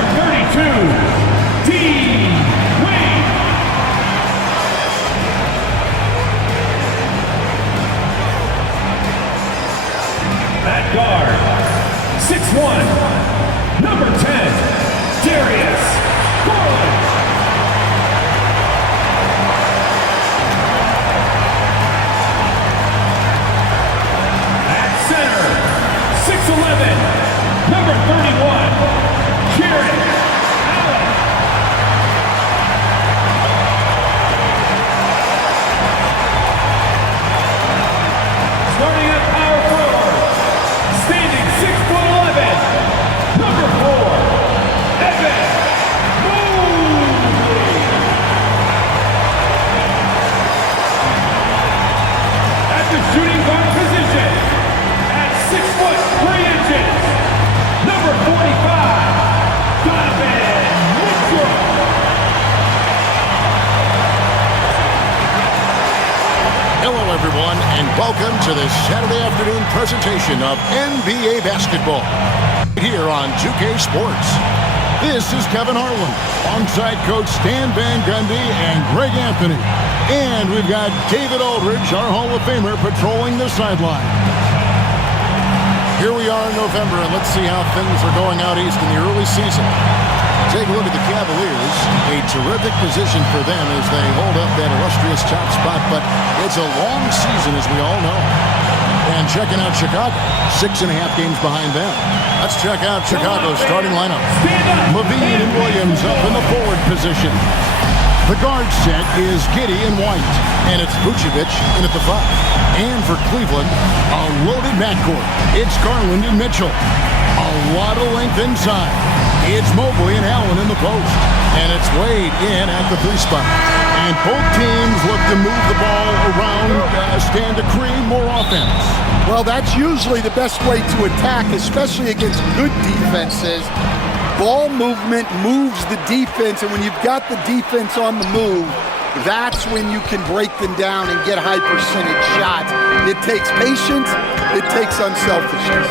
Number 32, D-Wing. At guard, 6'1", number 10, Darius Garland. At center, 6'11", number 31, Kieran Allen. Starting at power forward, standing 6'11", number 4, Evan Mobley. At the shooting guard position, at 6'3", number 45, Donovan Mitchell. Hello, everyone, and welcome to this Saturday afternoon presentation of NBA basketball here on 2K Sports. This is Kevin Harlan, alongside Coach Stan Van Gundy and Greg Anthony. And we've got David Aldridge, our Hall of Famer, patrolling the sideline. Here we are in November, and let's see how things are going out east in the early season. Take a look at the Cavaliers. A terrific position for them as they hold up that illustrious top spot, but it's a long season, as we all know. And checking out Chicago, 6.5 games behind them. Let's check out Chicago's starting lineup. Levine and Williams up in the forward position. The guard set is Giddey and White, and it's Vucevic in at the 5. And for Cleveland, a loaded backcourt. It's Garland and Mitchell. A lot of length inside. It's Mobley and Allen in the post. And it's Wade in at the 3 spot. And both teams look to move the ball around, stand to create more offense. Well, that's usually the best way to attack, especially against good defenses. Ball movement moves the defense, and when you've got the defense on the move, that's when you can break them down and get high percentage shots. It takes patience. It takes unselfishness.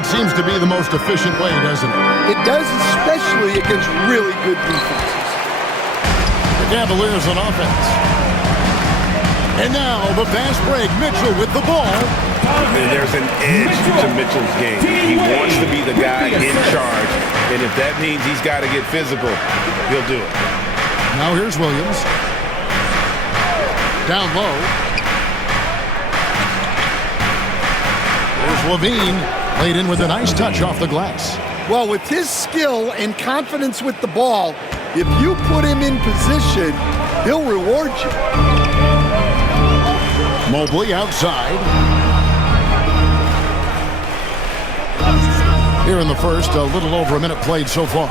It seems to be the most efficient way, doesn't it? It does, especially against really good defenses. The Cavaliers on offense. And now the fast break. Mitchell with the ball. There's an edge to Mitchell's game. He wants to be the guy in charge. And if that means he's got to get physical, he'll do it. Now here's Williams. Down low. There's Levine. Laid in with a nice touch off the glass. Well, with his skill and confidence with the ball, if you put him in position, he'll reward you. Mobley outside. Here in the first, a little over a minute played so far.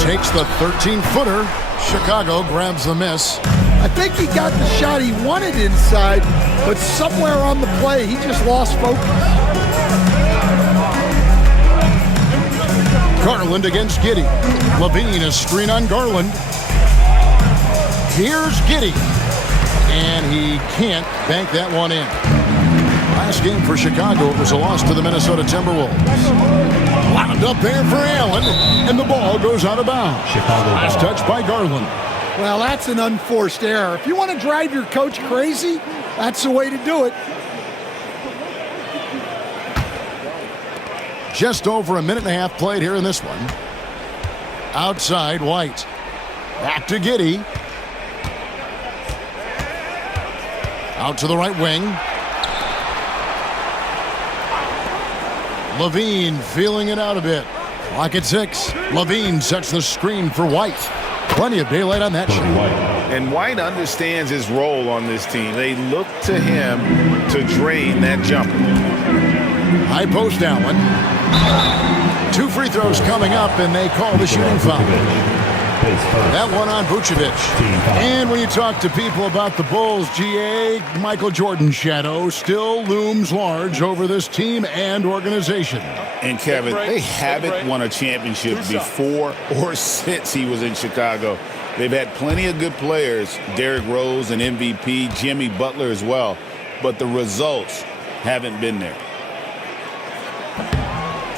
Takes the 13-footer. Chicago grabs the miss. I think he got the shot he wanted inside, but somewhere on the play, he just lost focus. Garland against Giddey. Levine, a screen on Garland. Here's Giddey. And he can't bank that one in. Last game for Chicago, it was a loss to the Minnesota Timberwolves. Wound up there for Allen, and the ball goes out of bounds. Last touch by Garland. Well, that's an unforced error. If you want to drive your coach crazy, that's the way to do it. Just over a minute and a half played here in this one. Outside, White. Back to Giddey. Out to the right wing. Levine feeling it out a bit. Clock at 6. Levine sets the screen for White. Plenty of daylight on that shot. And White understands his role on this team. They look to him to drain that jumper. High post Allen. 2 free throws coming up, and they call the shooting foul. That one on Vucevic. And when you talk to people about the Bulls, GA, Michael Jordan's shadow still looms large over this team and organization. And Kevin, they haven't won a championship before or since he was in Chicago. They've had plenty of good players, Derrick Rose, an MVP, Jimmy Butler as well, but the results haven't been there.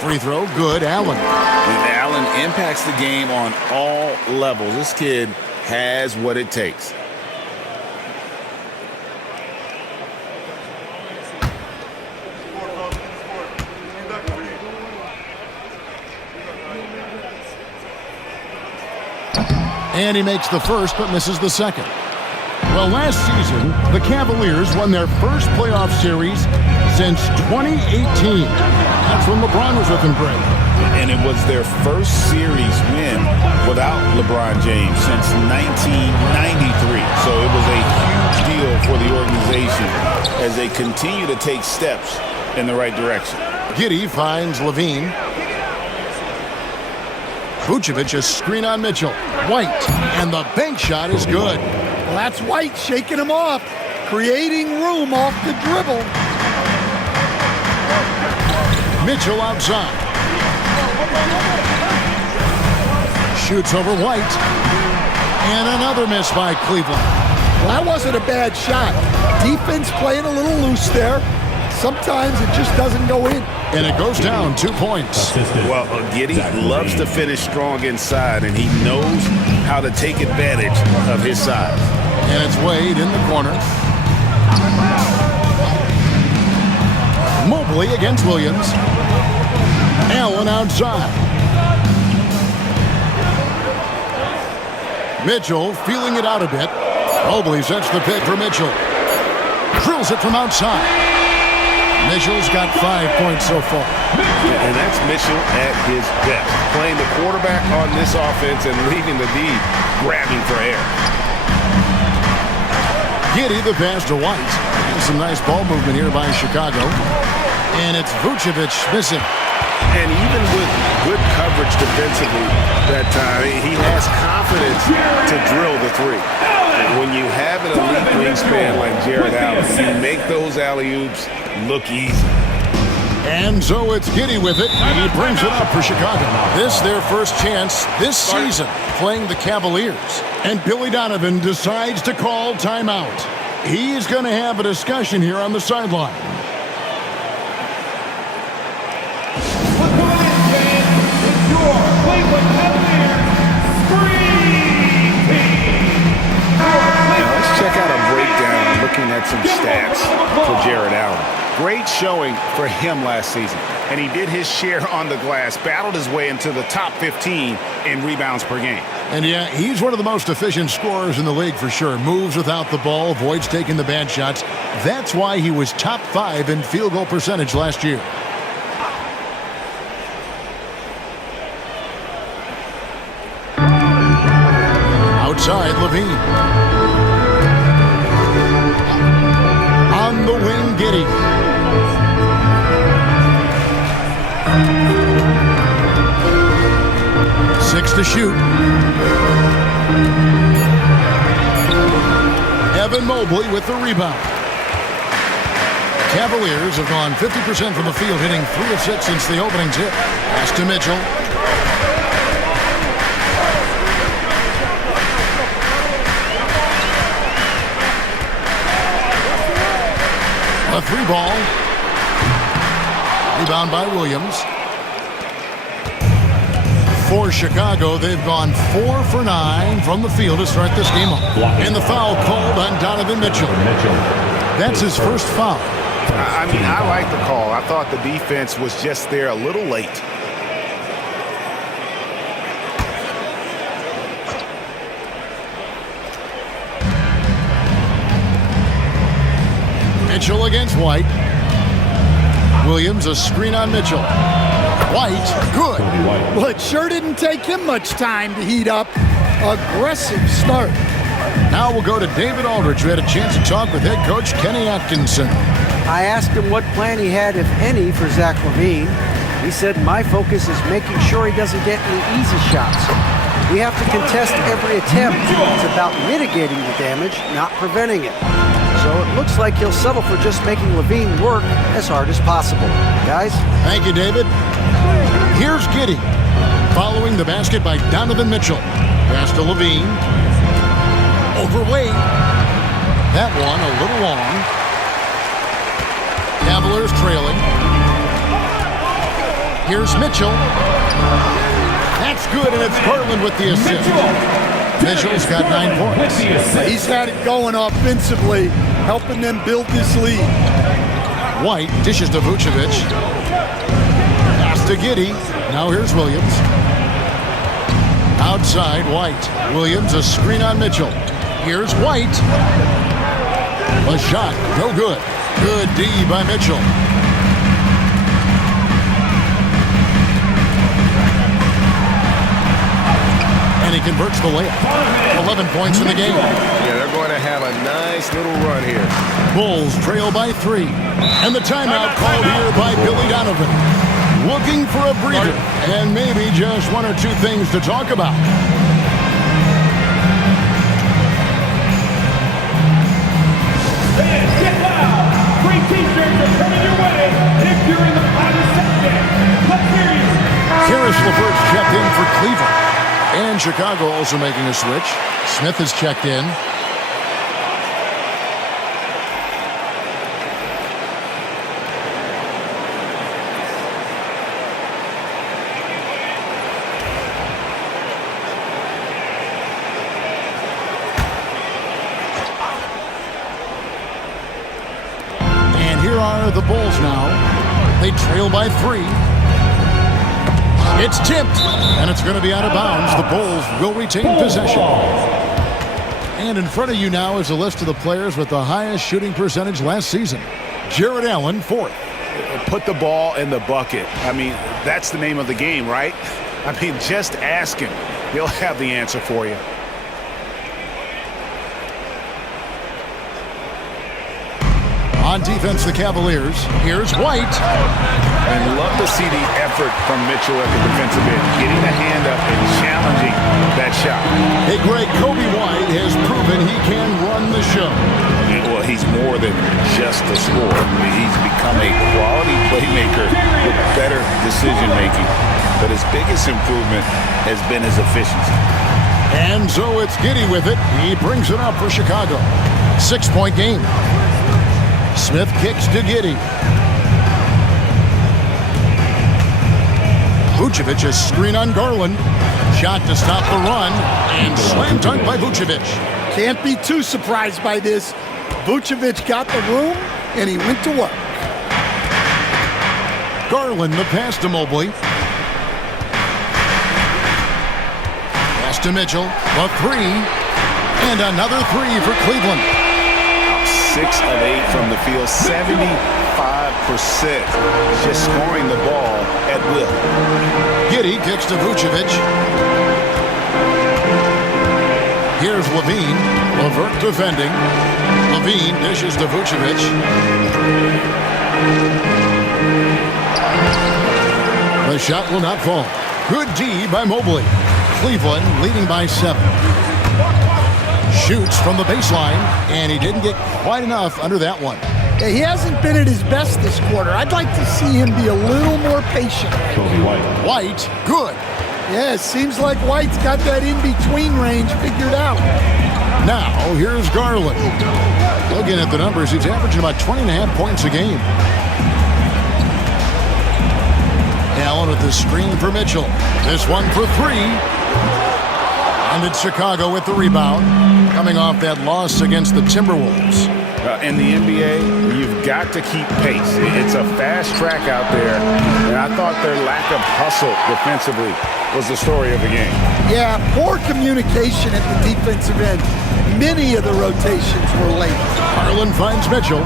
Free throw, good, Allen. And Allen Allen impacts the game on all levels. This kid has what it takes. And he makes the first but misses the second. Well, last season, the Cavaliers won their first playoff series since 2018. That's when LeBron was with them, Greg. And it was their first series win without LeBron James since 1993. So it was a huge deal for the organization as they continue to take steps in the right direction. Giddey finds Levine. Vucevic a screen on Mitchell. White, and the bank shot is good. Well, that's White shaking him off, creating room off the dribble. Mitchell outside. Shoots over White. And another miss by Cleveland. Well, that wasn't a bad shot. Defense playing a little loose there. Sometimes it just doesn't go in. And it goes down 2 points. Well, Giddey loves to finish strong inside, and he knows how to take advantage of his size. And it's Wade in the corner. Mobley against Williams. Allen outside. Mitchell feeling it out a bit. Mobley sets the pick for Mitchell. Drills it from outside. Mitchell's got 5 points so far. And that's Mitchell at his best. Playing the quarterback on this offense and leaving the D grabbing for air. Giddey the pass to White. And some nice ball movement here by Chicago. And it's Vucevic missing. And even with good coverage defensively that time, he has confidence to drill the three. When you have an elite wingspan like Jared Allen, you make those alley-oops look easy. And so it's Giddey with it. He brings it up for Chicago. This their first chance this season playing the Cavaliers. And Billy Donovan decides to call timeout. He's going to have a discussion here on the sideline. Check out a breakdown looking at some stats for Jared Allen. Great showing for him last season, and he did his share on the glass, battled his way into the top 15 in rebounds per game. And yeah, he's one of the most efficient scorers in the league for sure. Moves without the ball, avoids taking the bad shots. That's why he was top 5 in field goal percentage last year. Outside, Levine. On the wing, Giddey. Six to shoot. Evan Mobley with the rebound. Cavaliers have gone 50% from the field, hitting 3 of 6 since the opening tip. Pass to Mitchell. A 3-ball. Rebound by Williams. For Chicago, they've gone 4 for 9 from the field to start this game off. And the foul called on Donovan Mitchell. That's his first foul. I mean, I like the call. I thought the defense was just there a little late. Mitchell against White. Williams a screen on Mitchell. White, good. Well, it sure didn't take him much time to heat up. Aggressive start. Now we'll go to David Aldridge, who had a chance to talk with head coach Kenny Atkinson. I asked him what plan he had, if any, for Zach LaVine. He said, my focus is making sure he doesn't get any easy shots. We have to contest every attempt. It's about mitigating the damage, not preventing it. So it looks like he'll settle for just making LaVine work as hard as possible. Guys? Thank you, David. Here's Giddey. Following the basket by Donovan Mitchell. Pass to LaVine. Overweight. That one a little long. Cavaliers trailing. Here's Mitchell. That's good, and it's Garland with the assist. Mitchell's got 9 points. He's had it going offensively, helping them build this lead. White dishes to Vucevic. Pass to Giddey. Now here's Williams. Outside, White. Williams, a screen on Mitchell. Here's White. A shot, no good. Good D by Mitchell. And he converts the layup. 11 points in the game. Yeah, they're going to have a nice little run here. Bulls trail by 3. And the timeout called here by Billy Donovan. Looking for a breather and maybe just 1 or 2 things to talk about. Fans, get loud! Free t-shirts are coming your way if you're in the final section. Let's hear you! Karis LeVert's checked in for Cleveland. And Chicago also making a switch. Smith is checked in. And here are the Bulls now. They trail by 3. It's tipped, and it's going to be out of bounds. The Bulls will retain possession. And in front of you now is a list of the players with the highest shooting percentage last season. Jared Allen, 4th. Put the ball in the bucket. I mean, that's the name of the game, right? I mean, just ask him. He'll have the answer for you. On defense, the Cavaliers. Here's White. And love to see the effort from Mitchell at the defensive end, getting the hand up and challenging that shot. Hey, Greg, Kobe White has proven he can run the show. Well, he's more than just a scorer. He's become a quality playmaker with better decision-making. But his biggest improvement has been his efficiency. And so it's Giddey with it. He brings it up for Chicago. 6-point game. Smith kicks to Giddey. Vucevic, a screen on Garland. Shot to stop the run. And slam dunk by Vucevic. Can't be too surprised by this. Vucevic got the room, and he went to work. Garland, the pass to Mobley. Pass to Mitchell. A 3. And another 3 for Cleveland. 6 of 8 from the field, 75%. Just scoring the ball at will. Giddey kicks to Vucevic. Here's Levine. LeVert defending. Levine dishes to Vucevic. The shot will not fall. Good D by Mobley. Cleveland leading by 7. Shoots from the baseline, and he didn't get quite enough under that one. Yeah, he hasn't been at his best this quarter. I'd like to see him be a little more patient. White, good. Yeah, it seems like White's got that in-between range figured out. Now, here's Garland. Looking at the numbers, he's averaging about 20.5 points a game. Allen with the screen for Mitchell. This one for 3. And it's Chicago with the rebound, coming off that loss against the Timberwolves. In the NBA, you've got to keep pace. It's a fast track out there, and I thought their lack of hustle defensively was the story of the game. Yeah, poor communication at the defensive end. Many of the rotations were late. Garland finds Mitchell.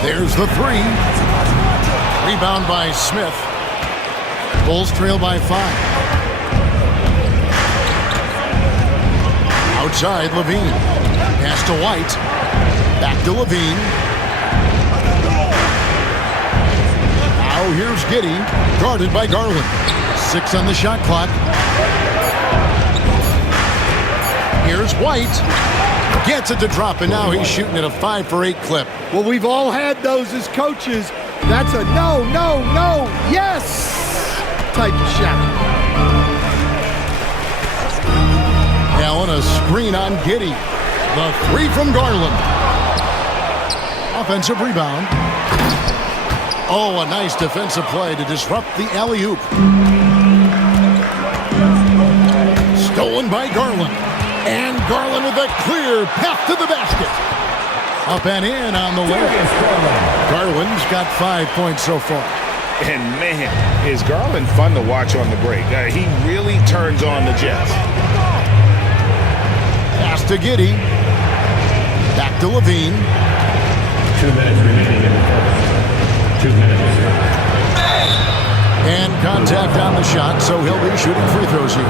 There's the 3. Rebound by Smith. Bulls trail by 5. Outside, Levine. Pass to White. Back to Levine. Now here's Giddey. Guarded by Garland. 6 on the shot clock. Here's White. Gets it to drop, and now he's shooting at a 5 for 8 clip. Well, we've all had those as coaches. That's a no, no, no, yes type of shot. Allen, a screen on Giddey. The 3 from Garland. Offensive rebound. Oh, a nice defensive play to disrupt the alley-oop. Stolen by Garland. And Garland with a clear path to the basket. Up and in on the way. Garland's got 5 points so far. And, man, is Garland fun to watch on the break. He really turns on the Jets. Pass to Giddey. Back to Levine. 2 minutes remaining in the first. 2 minutes. And contact on the shot, so he'll be shooting free throws here.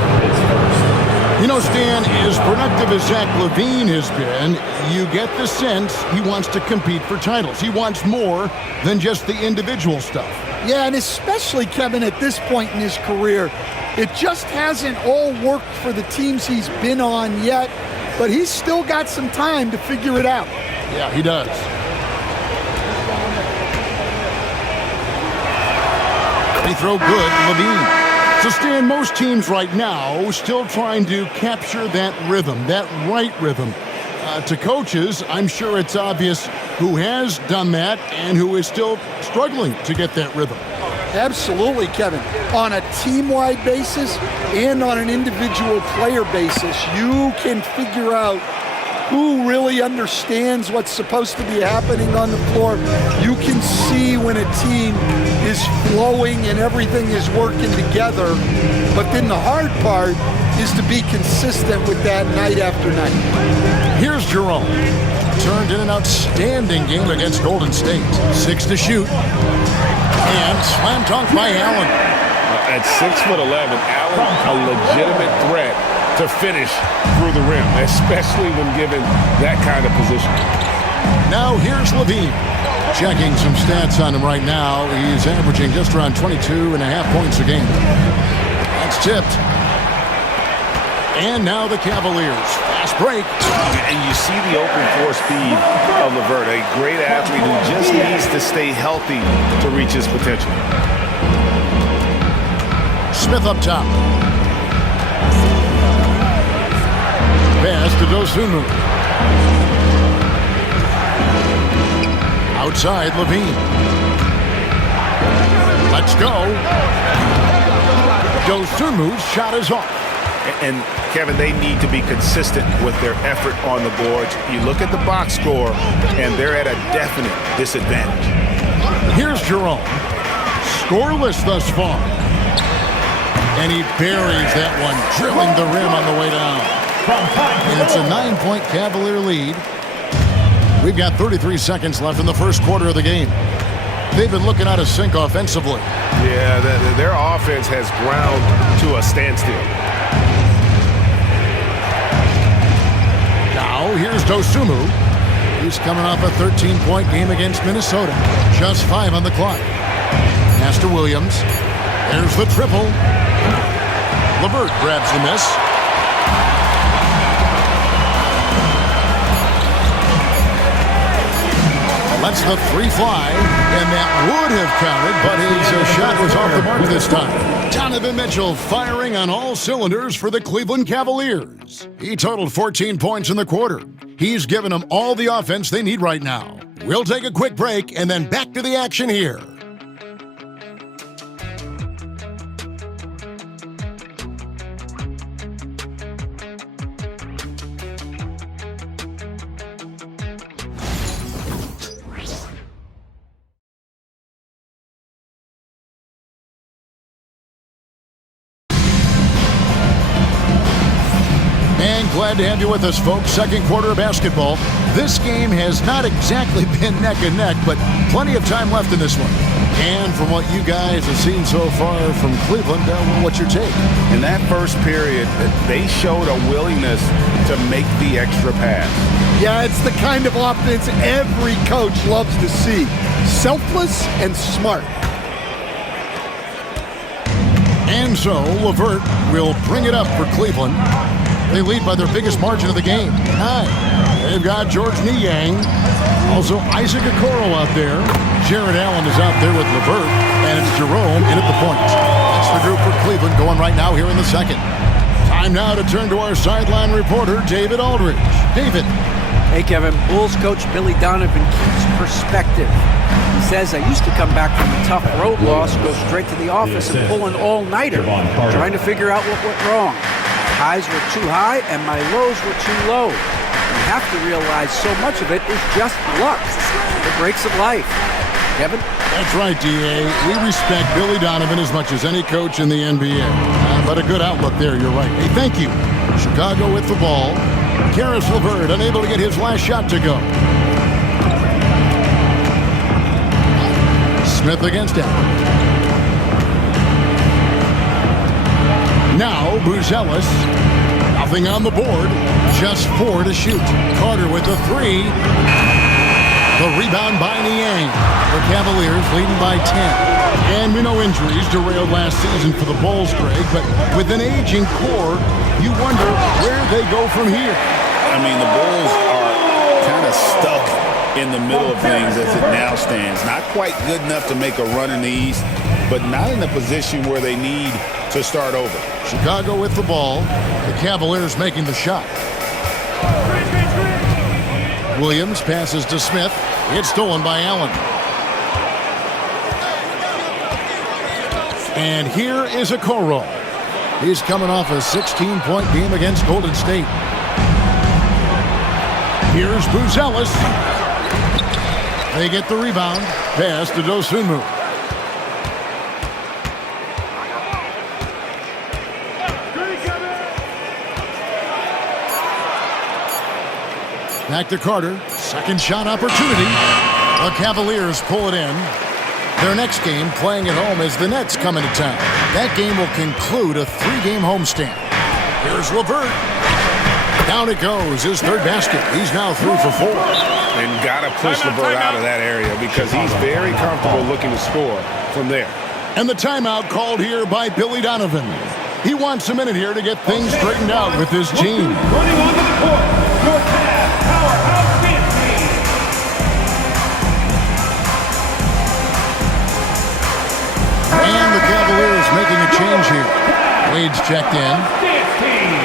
You know, Stan, as productive as Zach LaVine has been, you get the sense he wants to compete for titles. He wants more than just the individual stuff. Yeah, and especially, Kevin, at this point in his career, it just hasn't all worked for the teams he's been on yet, but he's still got some time to figure it out. Yeah, he does. Free throw good, Levine. So, Stan, most teams right now still trying to capture that rhythm, that right rhythm. To coaches, I'm sure it's obvious who has done that and who is still struggling to get that rhythm. Absolutely, Kevin. On a team-wide basis and on an individual player basis, you can figure out who really understands what's supposed to be happening on the floor. You can see when a team is flowing and everything is working together. But then the hard part is to be consistent with that night after night. Here's Jerome. Turned in an outstanding game against Golden State. 6 to shoot. And slam dunk by Allen. At 6'11", Allen, a legitimate threat to finish through the rim, especially when given that kind of position. Now here's Levine. Checking some stats on him right now. He's averaging just around 22.5 points a game. That's tipped. And now the Cavaliers. Fast break. And you see the open floor speed of LeVert, a great athlete who just needs to stay healthy to reach his potential. Smith up top. Pass to Dosunmu. Outside, Levine. Let's go. Dosunmu's shot is off. And, Kevin, they need to be consistent with their effort on the boards. You look at the box score, and they're at a definite disadvantage. Here's Jerome. Scoreless thus far. And he buries that one, drilling the rim on the way down. And it's a 9-point Cavalier lead. We've got 33 seconds left in the first quarter of the game. They've been looking out of sync offensively. Yeah, their offense has ground to a standstill. Now, here's Dosunmu. He's coming off a 13-point game against Minnesota. Just 5 on the clock. Pass to Williams. There's the triple. LeVert grabs the miss. Lets the three fly, and that would have counted, but his shot was off the mark this time. Donovan Mitchell firing on all cylinders for the Cleveland Cavaliers. He totaled 14 points in the quarter. He's given them all the offense they need right now. We'll take a quick break and then back to the action here. Glad to have you with us, folks. Second quarter of basketball. This game has not exactly been neck and neck, but plenty of time left in this one. And from what you guys have seen so far from Cleveland, what's your take? In that first period, they showed a willingness to make the extra pass. Yeah, it's the kind of offense every coach loves to see. Selfless and smart. And so, LeVert will bring it up for Cleveland. They lead by their biggest margin of the game. 9. They've got George Niang. Also Isaac Okoro out there. Jared Allen is out there with LeVert. And it's Jerome in at the point. That's the group for Cleveland going right now here in the second. Time now to turn to our sideline reporter, David Aldridge. David. Hey, Kevin. Bulls coach Billy Donovan keeps perspective. He says, I used to come back from a tough road loss, go straight to the office and pull an all-nighter, trying to figure out what went wrong. My highs were too high and my lows were too low. You have to realize so much of it is just luck. The breaks of life. Kevin? That's right, D.A. We respect Billy Donovan as much as any coach in the NBA. But a good outlook there, you're right. Hey, thank you. Chicago with the ball. Karis LeVert unable to get his last shot to go. Smith against Allen. Now Buzelis. Nothing on the board. Just 4 to shoot. Carter with the 3. The rebound by Niang. The Cavaliers leading by 10. And we know injuries derailed last season for the Bulls, Greg, but with an aging core, you wonder where they go from here. I mean, the Bulls are kind of stuck in the middle of things as it now stands. Not quite good enough to make a run in the East, but not in a position where they need to start over. Chicago with the ball. The Cavaliers making the shot. Williams passes to Smith. It's stolen by Allen. And here is Okoro. He's coming off a 16-point game against Golden State. Here's Buzelis. They get the rebound. Pass to Dosunmu. Back to Carter. Second shot opportunity. The Cavaliers pull it in. Their next game, playing at home, as the Nets come into town. That game will conclude a 3-game homestand. Here's LeVert. Down it goes. His third basket. He's now 3 for 4. And got to push LeVert out of that area because he's very comfortable looking to score from there. And the timeout called here by Billy Donovan. He wants a minute here to get things straightened out with his team. Running onto the court, your Cavs powerhouse dance team. And the Cavaliers making a change here. Wade's checked in. Dance team.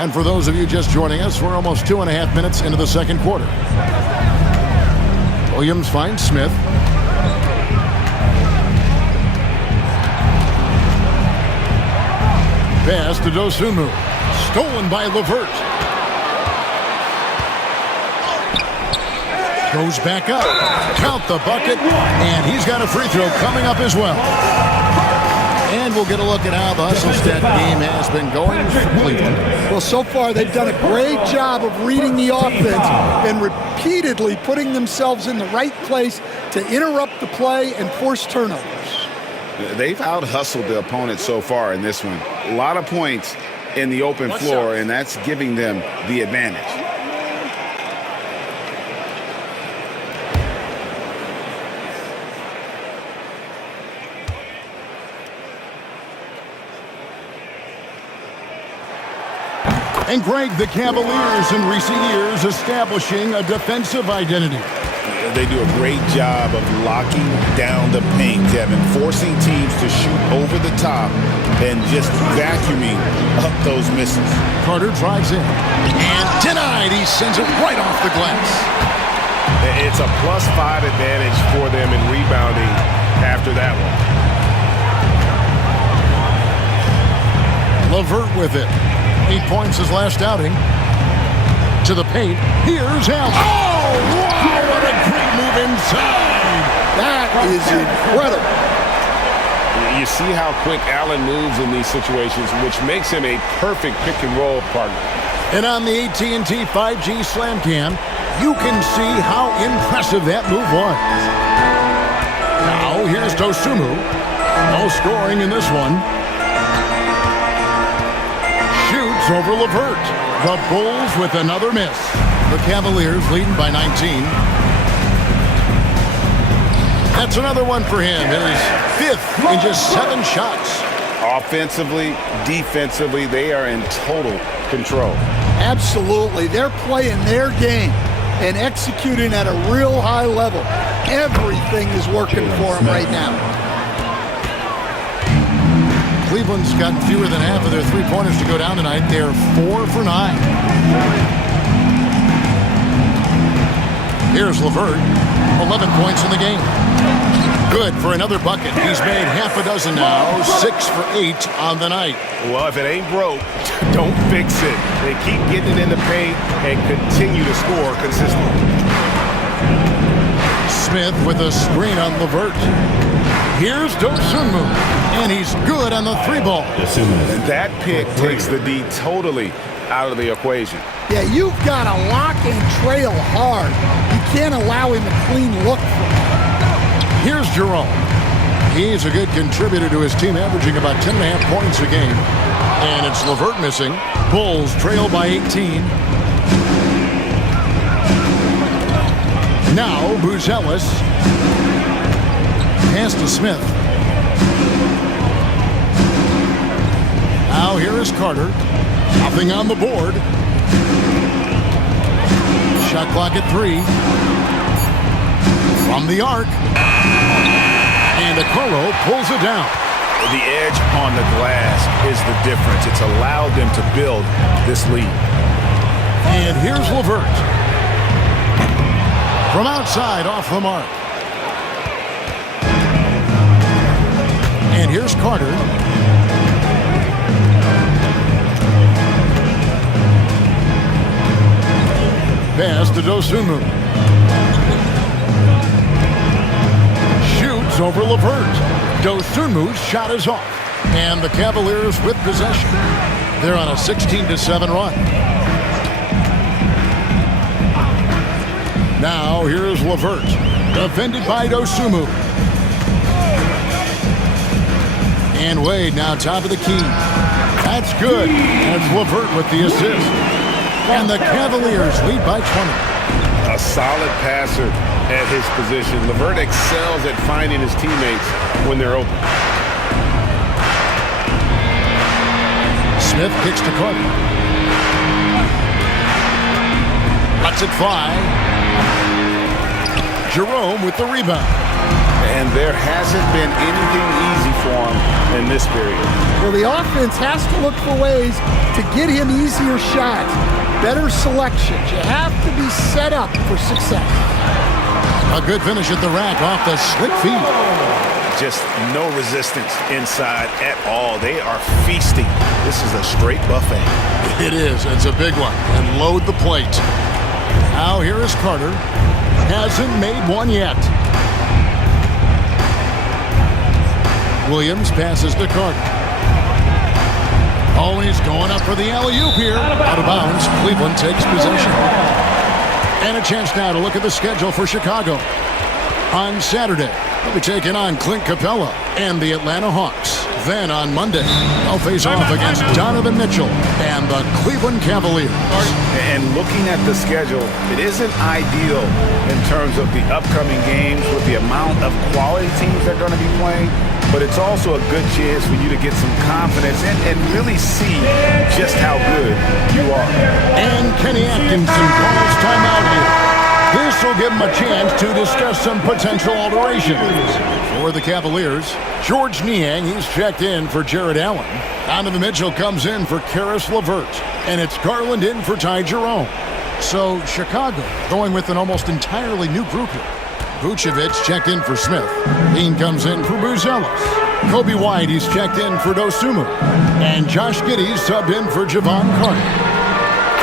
And for those of you just joining us, we're almost 2.5 minutes into the second quarter. Williams finds Smith. Pass to Dosunmu. Stolen by LeVert. Goes back up. Count the bucket. And he's got a free throw coming up as well. And we'll get a look at how the Hustlestat game has been going for Cleveland. Well, so far they've done a great job of reading the offense and repeatedly putting themselves in the right place to interrupt the play and force turnovers. They've out-hustled the opponent so far in this one. A lot of points in the open floor, and that's giving them the advantage. And Greg, the Cavaliers in recent years establishing a defensive identity. They do a great job of locking down the paint, Kevin, forcing teams to shoot over the top and just vacuuming up those misses. Carter drives in and denied. He sends it right off the glass. It's a +5 advantage for them in rebounding after that one. LeVert with it. 8 points his last outing. To the paint. Here's Allen. Oh, wow, what a great move inside. That is incredible. You see how quick Allen moves in these situations, which makes him a perfect pick-and-roll partner. And on the AT&T 5G Slam Cam, you can see how impressive that move was. Now, here's Dosunmu. No scoring in this one. Shoots over LeVert. The Bulls with another miss. The Cavaliers leading by 19. That's another one for him. His 5th in just 7 shots. Offensively, defensively, they are in total control. Absolutely. They're playing their game. and executing at a real high level. Everything is working for him right now. Cleveland's got fewer than half of their three-pointers to go down tonight. They're 4 for 9. Here's LeVert, 11 points in the game. Good for another bucket. He's made half a dozen now, 6 for 8 on the night. Well, if it ain't broke, don't fix it. They keep getting it in the paint and continue to score consistently. Smith with a screen on LeVert. Here's Dosunmu, and he's good on the three ball. That pick takes the D totally out of the equation. Yeah, you've got to lock and trail hard. You can't allow him a clean look from him. Here's Jerome. He's a good contributor to his team, averaging about 10.5 points a game. And it's LeVert missing. Bulls trail by 18. Now, Buzelis. Pass to Smith. Now here is Carter. Nothing on the board. Shot clock at 3. From the arc. And Okoro pulls it down. The edge on the glass is the difference. It's allowed them to build this lead. And here's LeVert. From outside, off the mark. And here's Carter. Pass to Dosunmu. Shoots over LeVert. Dosunmu's shot is off. And the Cavaliers with possession. They're on a 16-7 run. Now here's LeVert. Defended by Dosunmu. And Wade now top of the key. That's good. That's LeVert with the assist. And the Cavaliers lead by 20. A solid passer at his position. LeVert excels at finding his teammates when they're open. Smith kicks to Carter. Lets it fly. Jerome with the rebound. And there hasn't been anything easy for him in this period. Well, the offense has to look for ways to get him easier shots, better selections. You have to be set up for success. A good finish at the rack off the slick feed. Just no resistance inside at all. They are feasting. This is a straight buffet. It is. It's a big one. And load the plate. Now here is Carter. Hasn't made one yet. Williams passes to Carter. Oh, he's going up for the alley-oop here. Out of bounds. Cleveland takes possession. And a chance now to look at the schedule for Chicago. On Saturday, they'll be taking on Clint Capella and the Atlanta Hawks. Then on Monday, they'll face off against Donovan Mitchell and the Cleveland Cavaliers. And looking at the schedule, it isn't ideal in terms of the upcoming games with the amount of quality teams that are going to be playing. But it's also a good chance for you to get some confidence and really see just how good you are. And Kenny Atkinson calls timeout here. This will give him a chance to discuss some potential alterations. For the Cavaliers, George Niang, he's checked in for Jared Allen. Donovan Mitchell comes in for Karis LeVert. And it's Garland in for Ty Jerome. So Chicago going with an almost entirely new group here. Vucevic checked in for Smith. Bean comes in for Buzelis. Kobe White, he's checked in for Dosunmu. And Josh Giddey's subbed in for Javon Carter.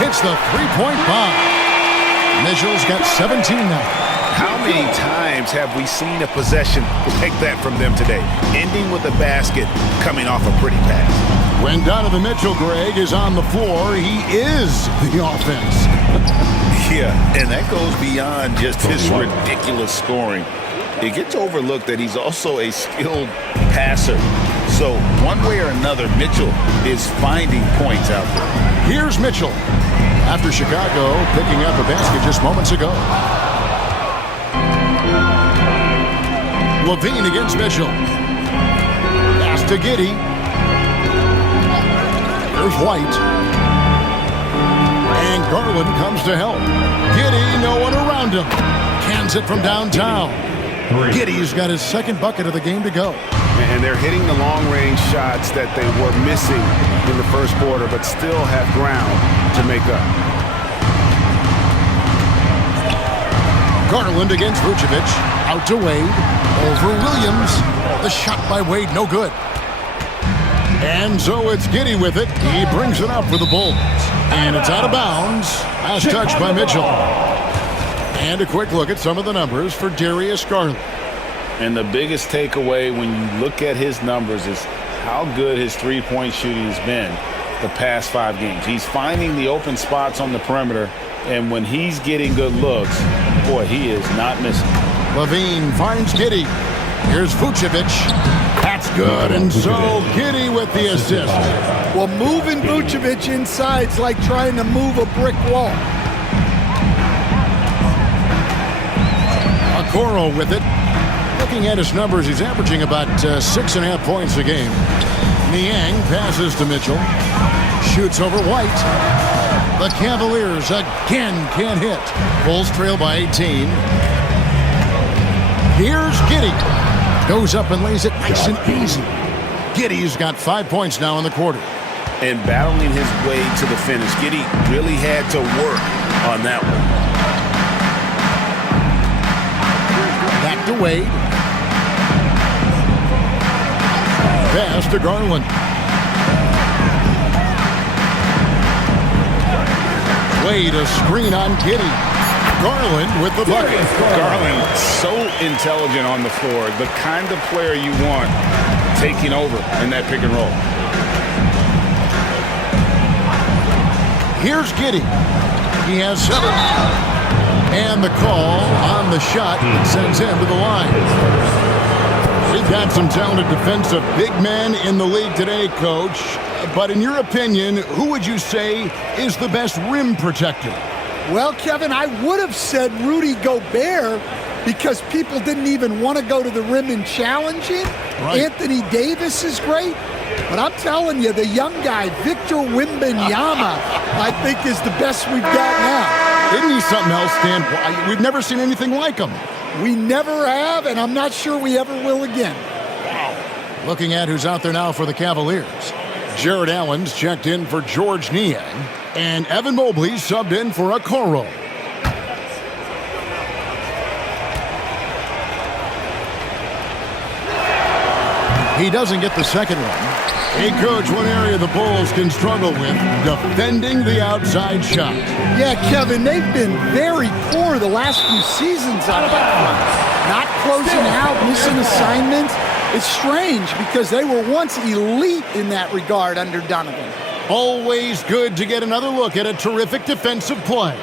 Hits the three-point bomb. Mitchell's got 17 now. How many times have we seen a possession like that from them today? Ending with a basket, coming off a pretty pass. When Donovan Mitchell, Greg, is on the floor, he is the offense. Yeah, and that goes beyond just his ridiculous scoring. It gets overlooked that he's also a skilled passer. So one way or another, Mitchell is finding points out there. Here's Mitchell after Chicago picking up a basket just moments ago. Levine against Mitchell. Pass to Giddey. Here's White. And Garland comes to help. Giddey, no one around him. Cans it from downtown. Giddey's got his second bucket of the game to go. And they're hitting the long-range shots that they were missing in the first quarter, but still have ground to make up. Garland against Vucevic. Out to Wade. Over Williams. The shot by Wade, no good. And so it's Giddey with it. He brings it up for the Bulls. And it's out of bounds. Last touch by Mitchell. And a quick look at some of the numbers for Darius Garland. And the biggest takeaway when you look at his numbers is how good his three-point shooting has been the past 5 games. He's finding the open spots on the perimeter, and when he's getting good looks, boy, he is not missing. Levine finds Giddey. Here's Vucevic. That's good, and so Giddey with the assist. Well, moving Vucevic inside's like trying to move a brick wall. Okoro with it. Looking at his numbers, he's averaging about 6.5 points a game. Niang passes to Mitchell. Shoots over White. The Cavaliers again can't hit. Bulls trail by 18. Here's Giddey. Goes up and lays it nice and easy. Giddey's got 5 points now in the quarter. And battling his way to the finish, Giddey really had to work on that one. Back to Wade. Pass to Garland. Wade, a screen on Giddey. Garland with the bucket. Garland, so intelligent on the floor. The kind of player you want taking over in that pick and roll. Here's Giddey. He has 7. And the call on the shot that sends him to the line. We've got some talented defensive big men in the league today, Coach. But in your opinion, who would you say is the best rim protector? Well, Kevin, I would have said Rudy Gobert because people didn't even want to go to the rim and challenge him. Right. Anthony Davis is great. But I'm telling you, the young guy, Victor Wembanyama, I think is the best we've got now. Isn't he something else, Dan? We've never seen anything like him. We never have, and I'm not sure we ever will again. Looking at who's out there now for the Cavaliers. Jared Allen's checked in for George Niang, and Evan Mobley subbed in for Okoro. He doesn't get the second one. Hey, Coach, one area the Bulls can struggle with, defending the outside shot. Yeah, Kevin, they've been very poor the last few seasons on that front. Not closing out, missing assignments. It's strange because they were once elite in that regard under Donovan. Always good to get another look at a terrific defensive play.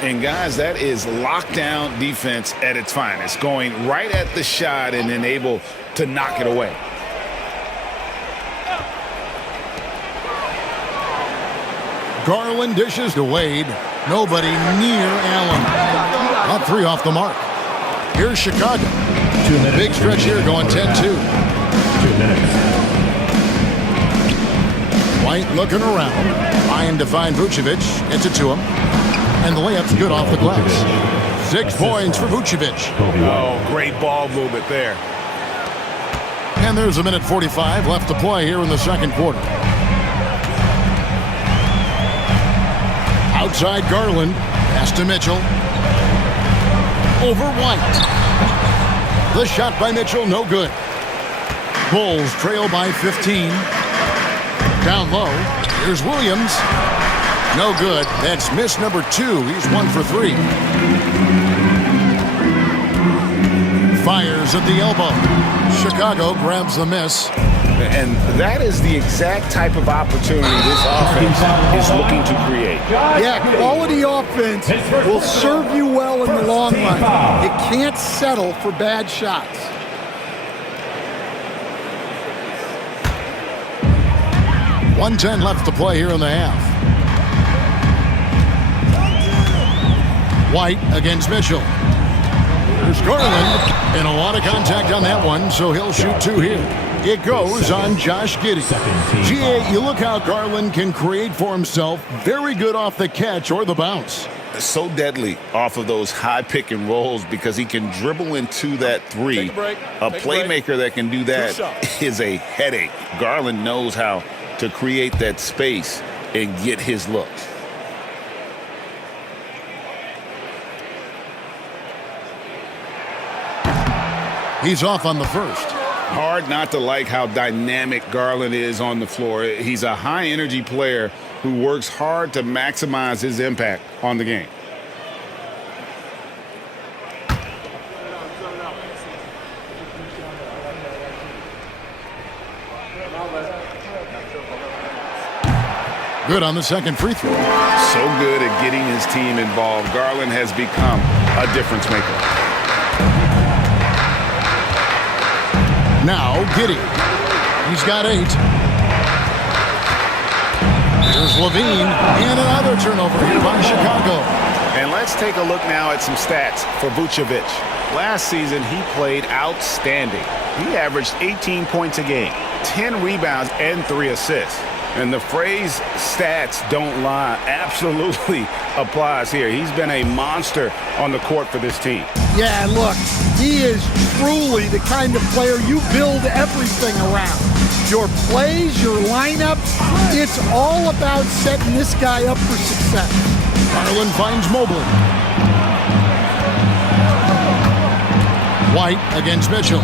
And guys, that is lockdown defense at its finest, going right at the shot and then able to knock it away. Garland dishes to Wade. Nobody near Allen. Not 3 off the mark. Here's Chicago. Big stretch here going 10-2. 2 minutes. White looking around. Trying to find Vucevic. Gets it to him. And the layup's good off the glass. 6 points for Vucevic. Oh, great ball movement there. And there's a minute 45 left to play here in the second quarter. Outside Garland. Pass to Mitchell. Over White. The shot by Mitchell, no good. Bulls trail by 15. Down low. Here's Williams. No good. That's miss number 2. He's 1 for 3. Fires at the elbow. Chicago grabs the miss. And that is the exact type of opportunity this offense is looking to create. Yeah, quality offense will serve you well in the long run. It can't settle for bad shots. .110 left to play here in the half. White against Mitchell. There's Garland. And a lot of contact on that one, so he'll shoot 2 here. It goes on Josh Giddey. GA, you look how Garland can create for himself. Very good off the catch or the bounce. so deadly off of those high pick and rolls because he can dribble into that three. A playmaker that can do that is a headache. Garland knows how to create that space and get his looks. He's off on the first. Hard not to like how dynamic Garland is on the floor. He's a high-energy player who works hard to maximize his impact on the game. Good on the second free throw. So good at getting his team involved. Garland has become a difference maker. Now, Giddey. He's got 8. Here's Levine, and another turnover here by Chicago. And let's take a look now at some stats for Vucevic. Last season, he played outstanding. He averaged 18 points a game, 10 rebounds, and 3 assists. And the phrase stats don't lie absolutely applies here. He's been a monster on the court for this team. Yeah, look, he is truly the kind of player you build everything around. Your plays, your lineup, it's all about setting this guy up for success. Garland finds Mobley. White against Mitchell.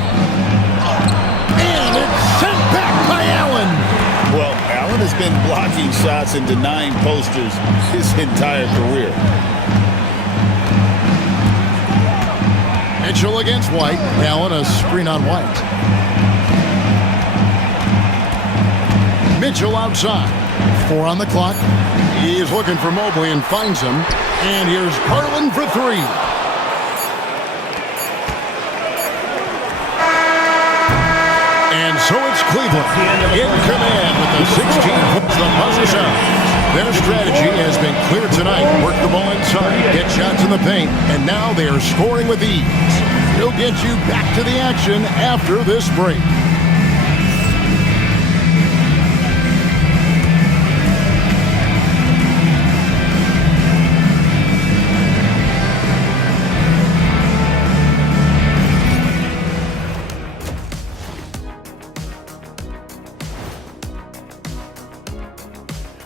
And it's sent back by Allen. Well, Allen has been blocking shots and denying posters his entire career. Mitchell against White. Allen a screen on White. Mitchell outside. 4 on the clock. He is looking for Mobley and finds him. And here's Garland for 3. And so it's Cleveland in command with the 16 points from buzzer. Their strategy has been clear tonight. Work the ball inside, get shots in the paint, and now they are scoring with ease. We'll get you back to the action after this break.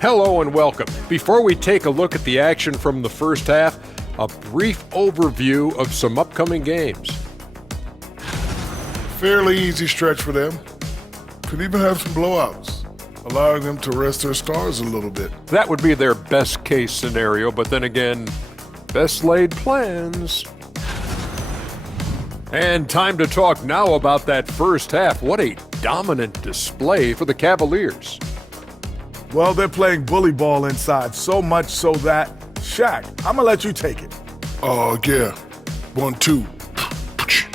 Hello and welcome. Before we take a look at the action from the first half, a brief overview of some upcoming games. Fairly easy stretch for them. Could even have some blowouts, allowing them to rest their stars a little bit. That would be their best case scenario, but then again, best laid plans. And time to talk now about that first half. What a dominant display for the Cavaliers. Well, they're playing bully ball inside, so much so that, Shaq, I'm gonna let you take it. Oh, yeah. 1-2.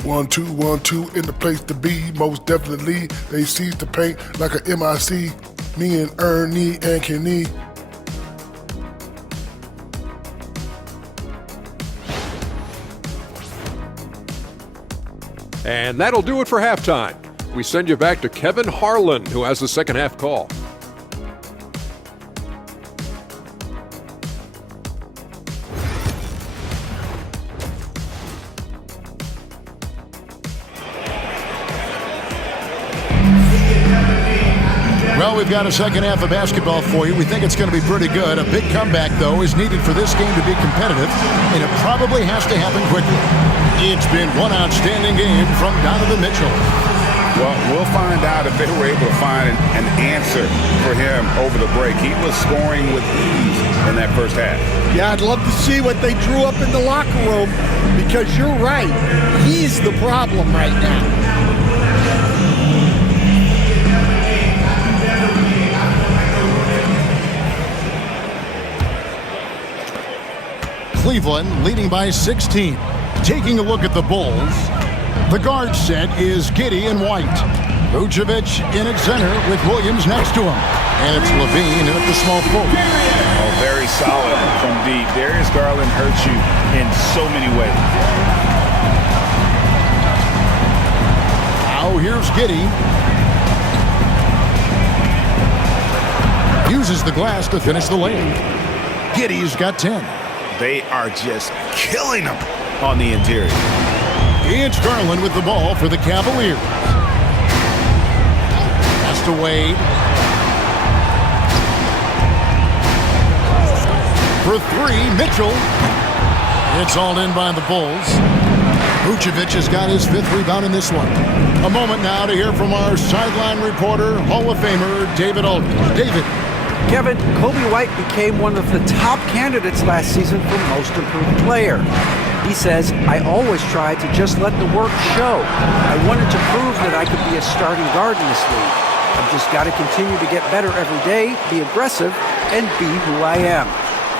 1-2, 1-2, in the place to be, most definitely. They seize the paint like a MIC. Me and Ernie and Kenny. And that'll do it for halftime. We send you back to Kevin Harlan, who has the second half call. Well, we've got a second half of basketball for you. We think it's going to be pretty good. A big comeback, though, is needed for this game to be competitive, and it probably has to happen quickly. It's been one outstanding game from Donovan Mitchell. Well, we'll find out if they were able to find an answer for him over the break. He was scoring with ease in that first half. Yeah, I'd love to see what they drew up in the locker room, because you're right. He's the problem right now. Cleveland leading by 16. Taking a look at the Bulls, the guard set is Giddey and White. Vucevic in at center with Williams next to him. And it's Levine in at the small forward. Oh, very solid from deep. Darius Garland hurts you in so many ways. Now here's Giddey. Uses the glass to finish the lane. Giddey's got 10. They are just killing them on the interior. It's Garland with the ball for the Cavaliers. Pass to Wade. For three, Mitchell. It's all in by the Bulls. Vucevic has got his 5th rebound in this one. A moment now to hear from our sideline reporter, Hall of Famer David Aldridge. David. Kevin, Kobe White became one of the top candidates last season for Most Improved Player. He says, I always tried to just let the work show. I wanted to prove that I could be a starting guard in this league. I've just got to continue to get better every day, be aggressive, and be who I am.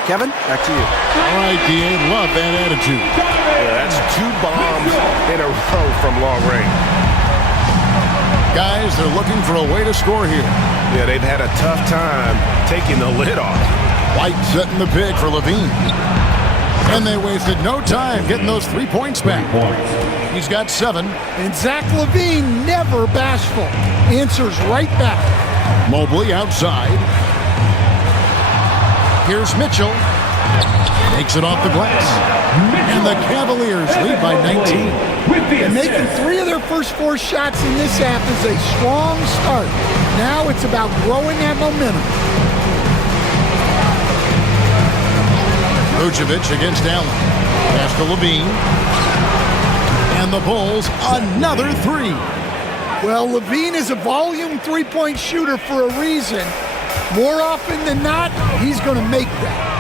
Kevin, back to you. All right, D.A., love that attitude. Yeah, that's 2 bombs in a row from long range. Guys, they're looking for a way to score here. Yeah, they've had a tough time taking the lid off. White setting the pick for Levine. And they wasted no time getting those 3 points back. He's got 7. And Zach LaVine, never bashful, answers right back. Mobley outside. Here's Mitchell. Takes it off the glass. And the Cavaliers lead by 19. And making 3 of their first 4 shots in this half is a strong start. Now it's about growing that momentum. Vucevic against Allen. Pass to Levine. And the Bulls, another 3. Well, Levine is a volume 3-point shooter for a reason. More often than not, he's going to make that.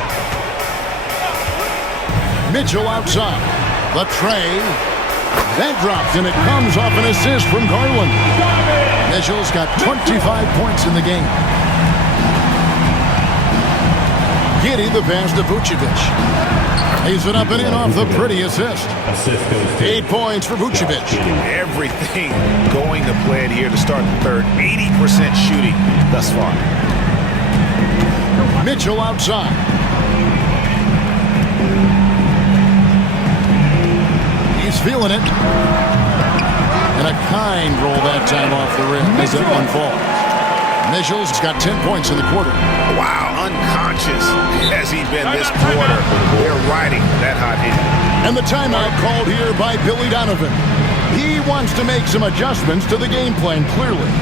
Mitchell outside. The tray. That dropped, and it comes off an assist from Garland. Mitchell's got 25 points in the game. Giddey the pass to Vucevic. Lays it up and in off the pretty assist. 8 points for Vucevic. Everything going to plan here to start the third. 80% shooting thus far. Mitchell outside. He's feeling it. And a kind roll that time off the rim as that one falls. Mitchell's got 10 points in the quarter. Wow, unconscious has he been this quarter. They're riding that hot hit. And the timeout called here by Billy Donovan. He wants to make some adjustments to the game plan, clearly.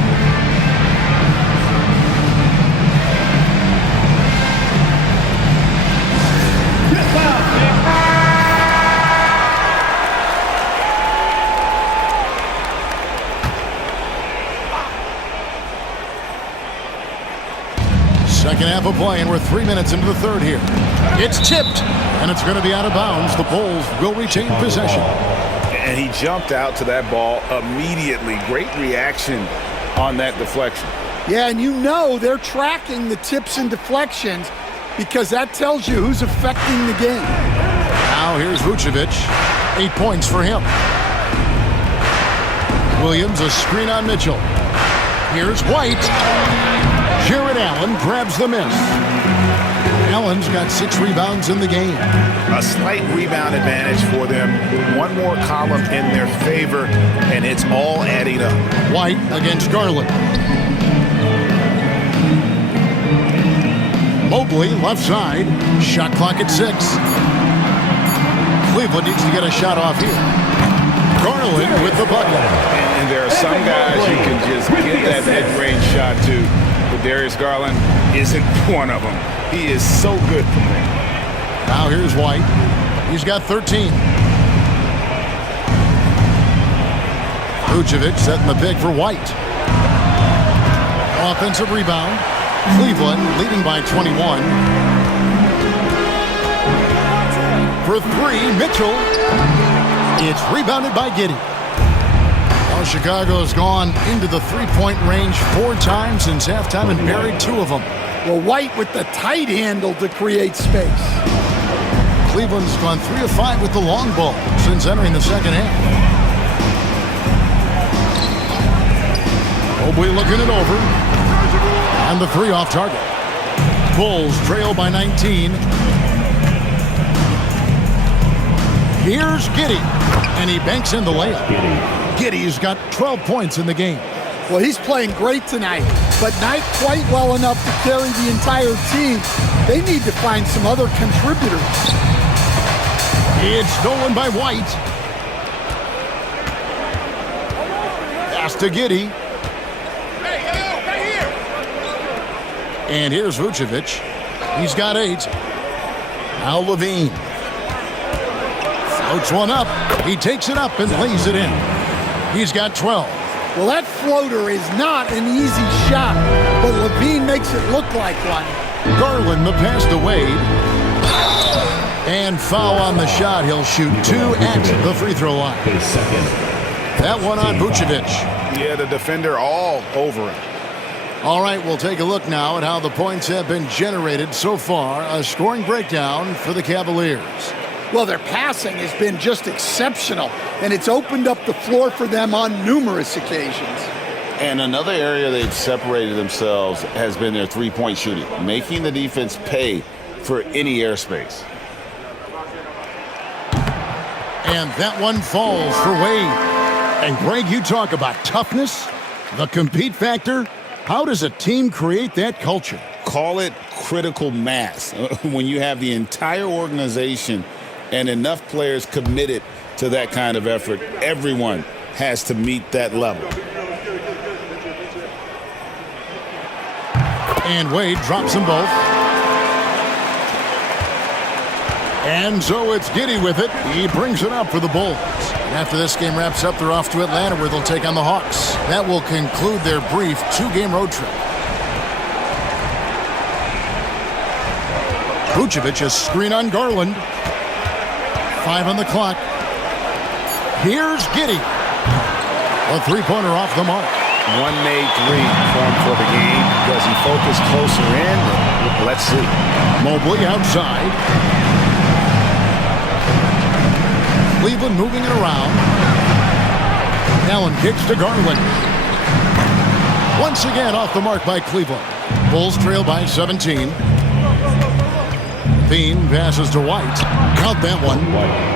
Second half of play, and we're 3 minutes into the third here. It's tipped, and it's going to be out of bounds. The Bulls will retain possession. And he jumped out to that ball immediately. Great reaction on that deflection. Yeah, and you know they're tracking the tips and deflections because that tells you who's affecting the game. Now here's Vucevic. 8 points for him. Williams, a screen on Mitchell. Here's White. Jared Allen grabs the miss. Allen's got 6 rebounds in the game. A slight rebound advantage for them. One more column in their favor, and it's all adding up. White against Garland. Mobley, left side. Shot clock at 6. Cleveland needs to get a shot off here. Garland with the bucket. And there are some guys you can just get that mid-range shot to. But Darius Garland isn't one of them. He is so good from there. Now here's White. He's got 13. Vucevic setting the pick for White. Offensive rebound. Cleveland leading by 21. For 3, Mitchell. It's rebounded by Giddey. Well, Chicago's gone into the 3-point range 4 times since halftime and buried 2 of them. Well, White with the tight handle to create space. Cleveland's gone 3 of 5 with the long ball since entering the second half. Mobley looking it over. And the 3 off target. Bulls trail by 19. Here's Giddey. And he banks in the layup. Giddey's got 12 points in the game. Well, he's playing great tonight, but not quite well enough to carry the entire team. They need to find some other contributors. It's stolen by White. Pass to Giddey. And here's Vucevic. He's got 8. Now Levine. Floats one up. He takes it up and lays it in. He's got 12. Well, that floater is not an easy shot, but Levine makes it look like one. Garland, the pass to Wade. And foul on the shot. He'll shoot 2 at the free throw line. That one on Vucevic. Yeah, the defender all over him. All right, we'll take a look now at how the points have been generated so far. A scoring breakdown for the Cavaliers. Well, their passing has been just exceptional, and it's opened up the floor for them on numerous occasions. And another area they've separated themselves has been their three-point shooting, making the defense pay for any airspace. And that one falls for Wade. And Greg, you talk about toughness, the compete factor. How does a team create that culture? Call it critical mass. When you have the entire organization and enough players committed to that kind of effort, everyone has to meet that level. And Wade drops them both. And so it's Giddey with it. He brings it up for the Bulls. And after this game wraps up, they're off to Atlanta where they'll take on the Hawks. That will conclude their brief 2-game road trip. Vucevic a screen on Garland. 5 on the clock. Here's Giddey. A three-pointer off the mark. One made 3 for the game. Does he focus closer in? Let's see. Mobley outside. Cleveland moving it around. Allen kicks to Garland. Once again off the mark by Cleveland. Bulls trail by 17. Bean passes to White. Count that one.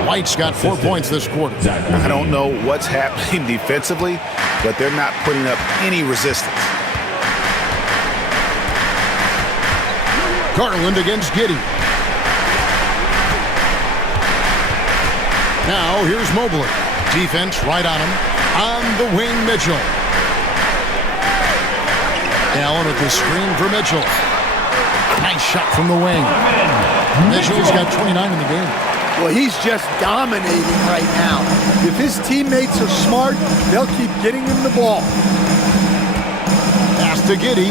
White's got 4 points this quarter. I don't know what's happening defensively, but they're not putting up any resistance. Garland against Giddey. Now here's Mobley. Defense right on him. On the wing, Mitchell. Allen at the screen for Mitchell. Nice shot from the wing. Mitchell's got 29 in the game. Well, he's just dominating right now. If his teammates are smart, they'll keep getting him the ball. Pass to Giddey.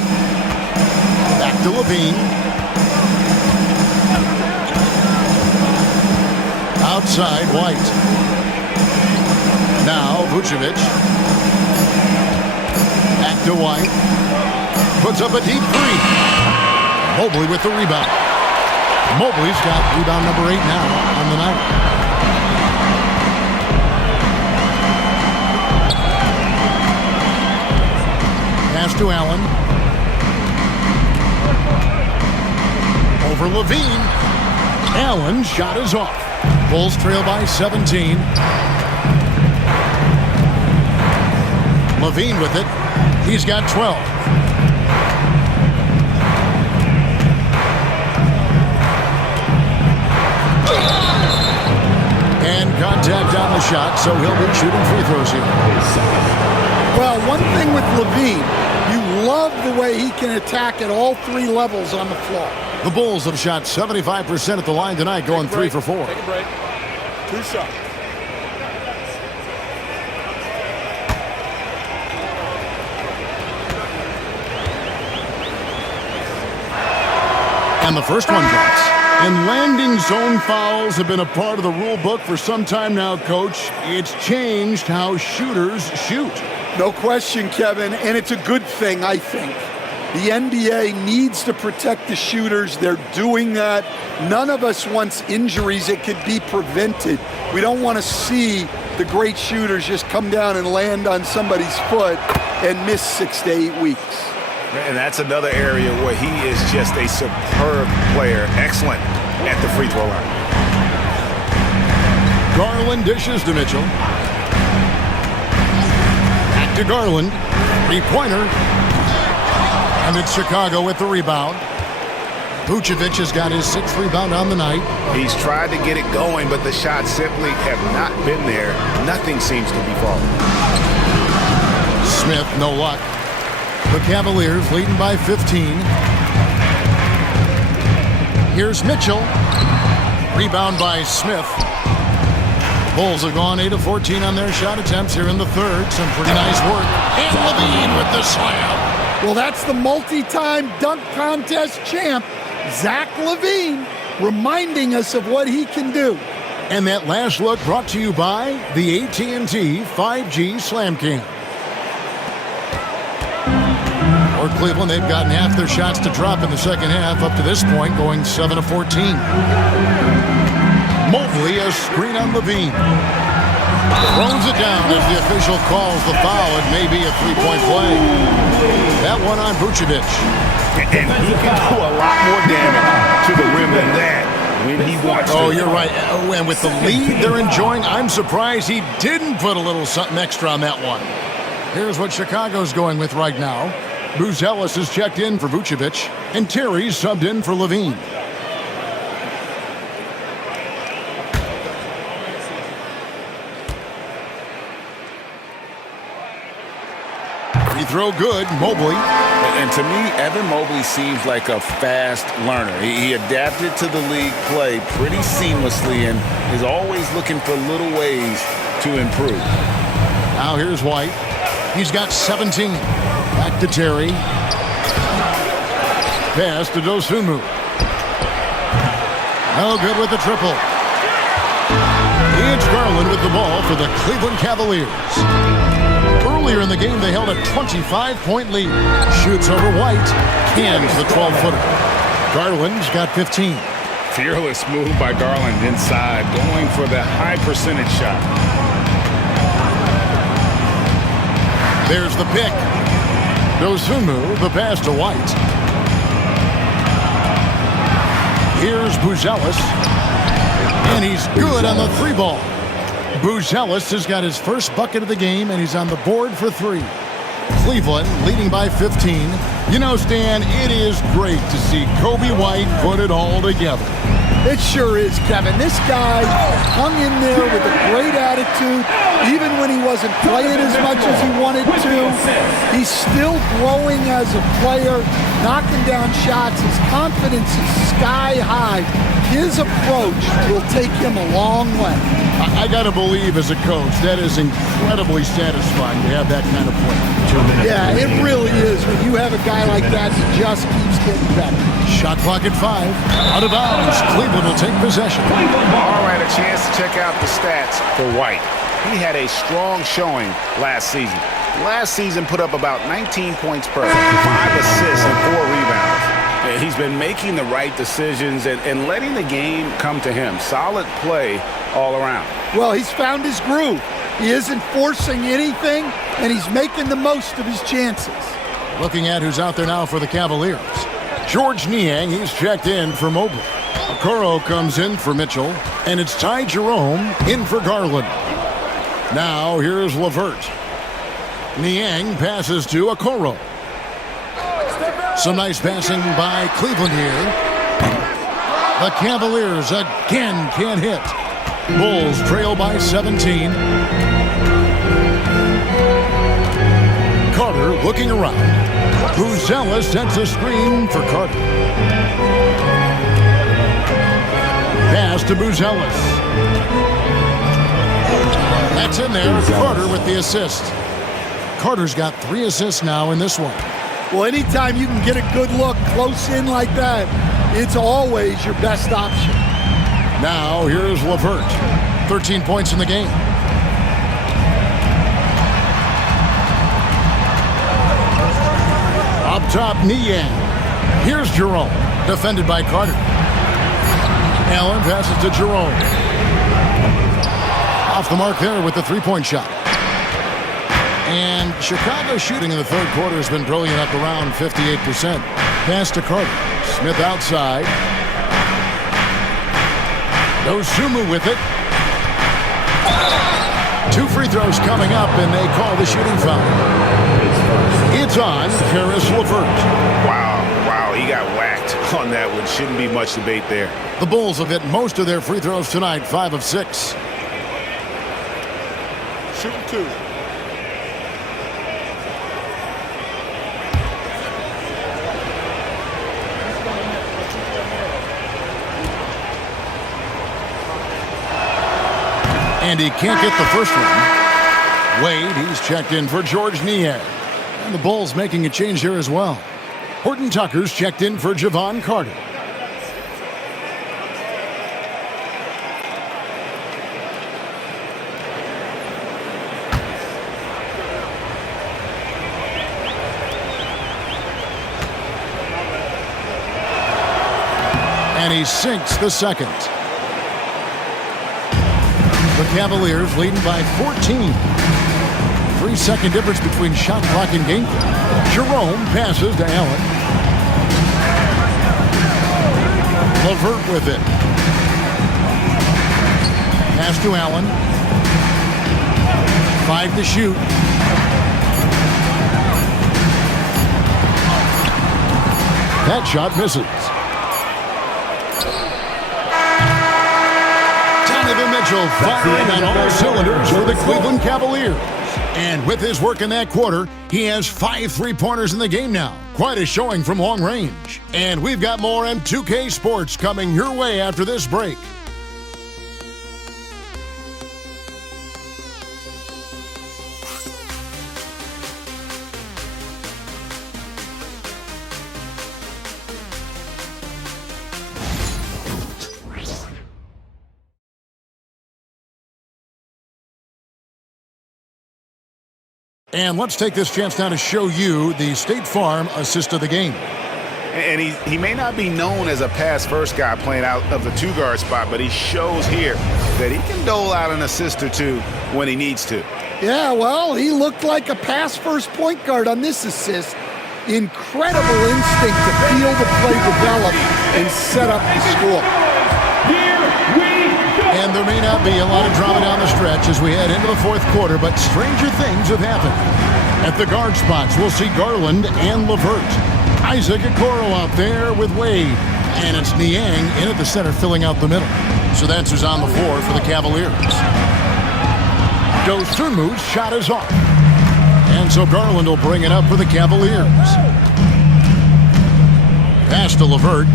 Back to Levine. Outside, White. Now, Vucevic. Back to White. Puts up a deep 3. Mobley with the rebound. Mobley's got rebound number 8 now on the night. Pass to Allen. Over Levine. Allen's shot is off. Bulls trail by 17. Levine with it. He's got 12. And contact on the shot, so he'll be shooting free throws here. Well, one thing with Levine, you love the way he can attack at all 3 levels on the floor. The Bulls have shot 75% at the line tonight, going 3 for 4. Take a break. 2 shots. And the first one drops. And landing zone fouls have been a part of the rule book for some time now, Coach. It's changed how shooters shoot. No question, Kevin, and it's a good thing, I think. The NBA needs to protect the shooters. They're doing that. None of us wants injuries that could be prevented. We don't want to see the great shooters just come down and land on somebody's foot and miss 6 to 8 weeks. And that's another area where he is just a superb player. Excellent at the free throw line. Garland dishes to Mitchell. Back to Garland. 3-pointer. And it's Chicago with the rebound. Vucevic has got his 6th rebound on the night. He's tried to get it going, but the shots simply have not been there. Nothing seems to be falling. Smith, no luck. The Cavaliers leading by 15. Here's Mitchell. Rebound by Smith. Bulls have gone 8 of 14 on their shot attempts here in the third. Some pretty nice work. And Levine with the slam. Well, that's the multi-time dunk contest champ, Zach LaVine, reminding us of what he can do. And that last look brought to you by the AT&T 5G Slam King. For Cleveland, they've gotten half their shots to drop in the second half up to this point, going 7 of 14. Mobley, a screen on Levine. Throws it down as the official calls the foul. It may be a three-point play. That one on Vucevic. And he can do a lot more damage to the rim than that when he wants to. Oh, you're right. And with the lead they're enjoying, I'm surprised he didn't put a little something extra on that one. Here's what Chicago's going with right now. Buzelis is checked in for Vucevic, and Terry's subbed in for Levine. Free throw good, Mobley. And to me, Evan Mobley seems like a fast learner. He adapted to the league play pretty seamlessly and is always looking for little ways to improve. Now here's White. He's got 17. Back to Terry. Pass to Dosunmu. No good with the triple. It's Garland with the ball for the Cleveland Cavaliers. Earlier in the game, they held a 25-point lead. Shoots over White. Cans the 12-footer. Garland's got 15. Fearless move by Garland inside, going for the high percentage shot. There's the pick. Dosunmu, the pass to White. Here's Buzelis. And he's good on the 3-ball. Buzelis has got his first bucket of the game, and he's on the board for 3. Cleveland leading by 15. You know, Stan, it is great to see Kobe White put it all together. It sure is, Kevin. This guy hung in there with a great attitude, even when he wasn't playing as much as he wanted to. He's still growing as a player, knocking down shots. His confidence is sky high. His approach will take him a long way. I got to believe, as a coach, that is incredibly satisfying to have that kind of play. Yeah, it really is. When you have a guy like that, he just keeps getting better. Shot clock at 5. Out of bounds. Cleveland will take possession. All right, a chance to check out the stats for White. He had a strong showing last season. Last season put up about 19 points per, 5 assists and 4 rebounds. He's been making the right decisions and letting the game come to him. Solid play all around. Well, he's found his groove. He isn't forcing anything, and he's making the most of his chances. Looking at who's out there now for the Cavaliers. George Niang, he's checked in for Mobley. Okoro comes in for Mitchell, and it's Ty Jerome in for Garland. Now here's LeVert. Niang passes to Okoro. Some nice passing by Cleveland here. The Cavaliers again can't hit. Bulls trail by 17. Carter looking around. Buzelis sets a screen for Carter. Pass to Buzelis. That's in there. Carter with the assist. Carter's got 3 assists now in this one. Well, anytime you can get a good look close in like that, it's always your best option. Now here's LeVert. 13 points in the game. Up top, Niang. Here's Jerome. Defended by Carter. Allen passes to Jerome. Off the mark there with the 3-point shot. And Chicago's shooting in the third quarter has been brilliant, up around 58%. Pass to Carter. Smith outside. Dosunmu with it. 2 free throws coming up, and they call the shooting foul. It's on Caris LeVert. Wow, he got whacked on that one. Shouldn't be much debate there. The Bulls have hit most of their free throws tonight, 5 of 6. Shooting 2. And he can't get the first one. Wade, he's checked in for George Niang. And the Bulls making a change here as well. Horton Tucker's checked in for Javon Carter. And he sinks the second. The Cavaliers leading by 14. 3-second difference between shot clock and game clock. Jerome passes to Allen. LeVert with it. Pass to Allen. 5 to shoot. That shot misses. Donovan Mitchell firing on all cylinders for the Cleveland Cavaliers. And with his work in that quarter, he has 5 3-pointers in the game now. Quite a showing from long range. And we've got more M2K Sports coming your way after this break. And let's take this chance now to show you the State Farm assist of the game. And he may not be known as a pass-first guy playing out of the 2-guard spot, but he shows here that he can dole out an assist or two when he needs to. Yeah, well, he looked like a pass-first point guard on this assist. Incredible instinct to feel the play develop and set up the score. And there may not be a lot of drama down the stretch as we head into the fourth quarter, but stranger things have happened. At the guard spots, we'll see Garland and LeVert. Isaac Okoro out there with Wade. And it's Niang in at the center filling out the middle. So that's who's on the floor for the Cavaliers. Dosunmu's shot is off. And so Garland will bring it up for the Cavaliers. Pass to LeVert.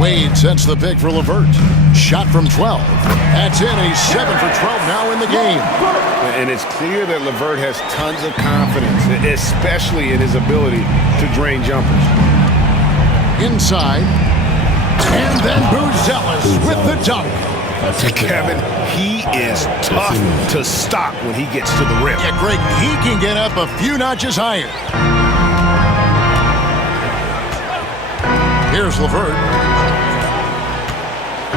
Wade sets the pick for LeVert. Shot from 12. That's in. He's 7 for 12 now in the game. And it's clear that LeVert has tons of confidence, especially in his ability to drain jumpers. Inside. And then Buzelis with the dunk. Kevin, he is tough to stop when he gets to the rim. Yeah, Greg, he can get up a few notches higher. Here's LeVert.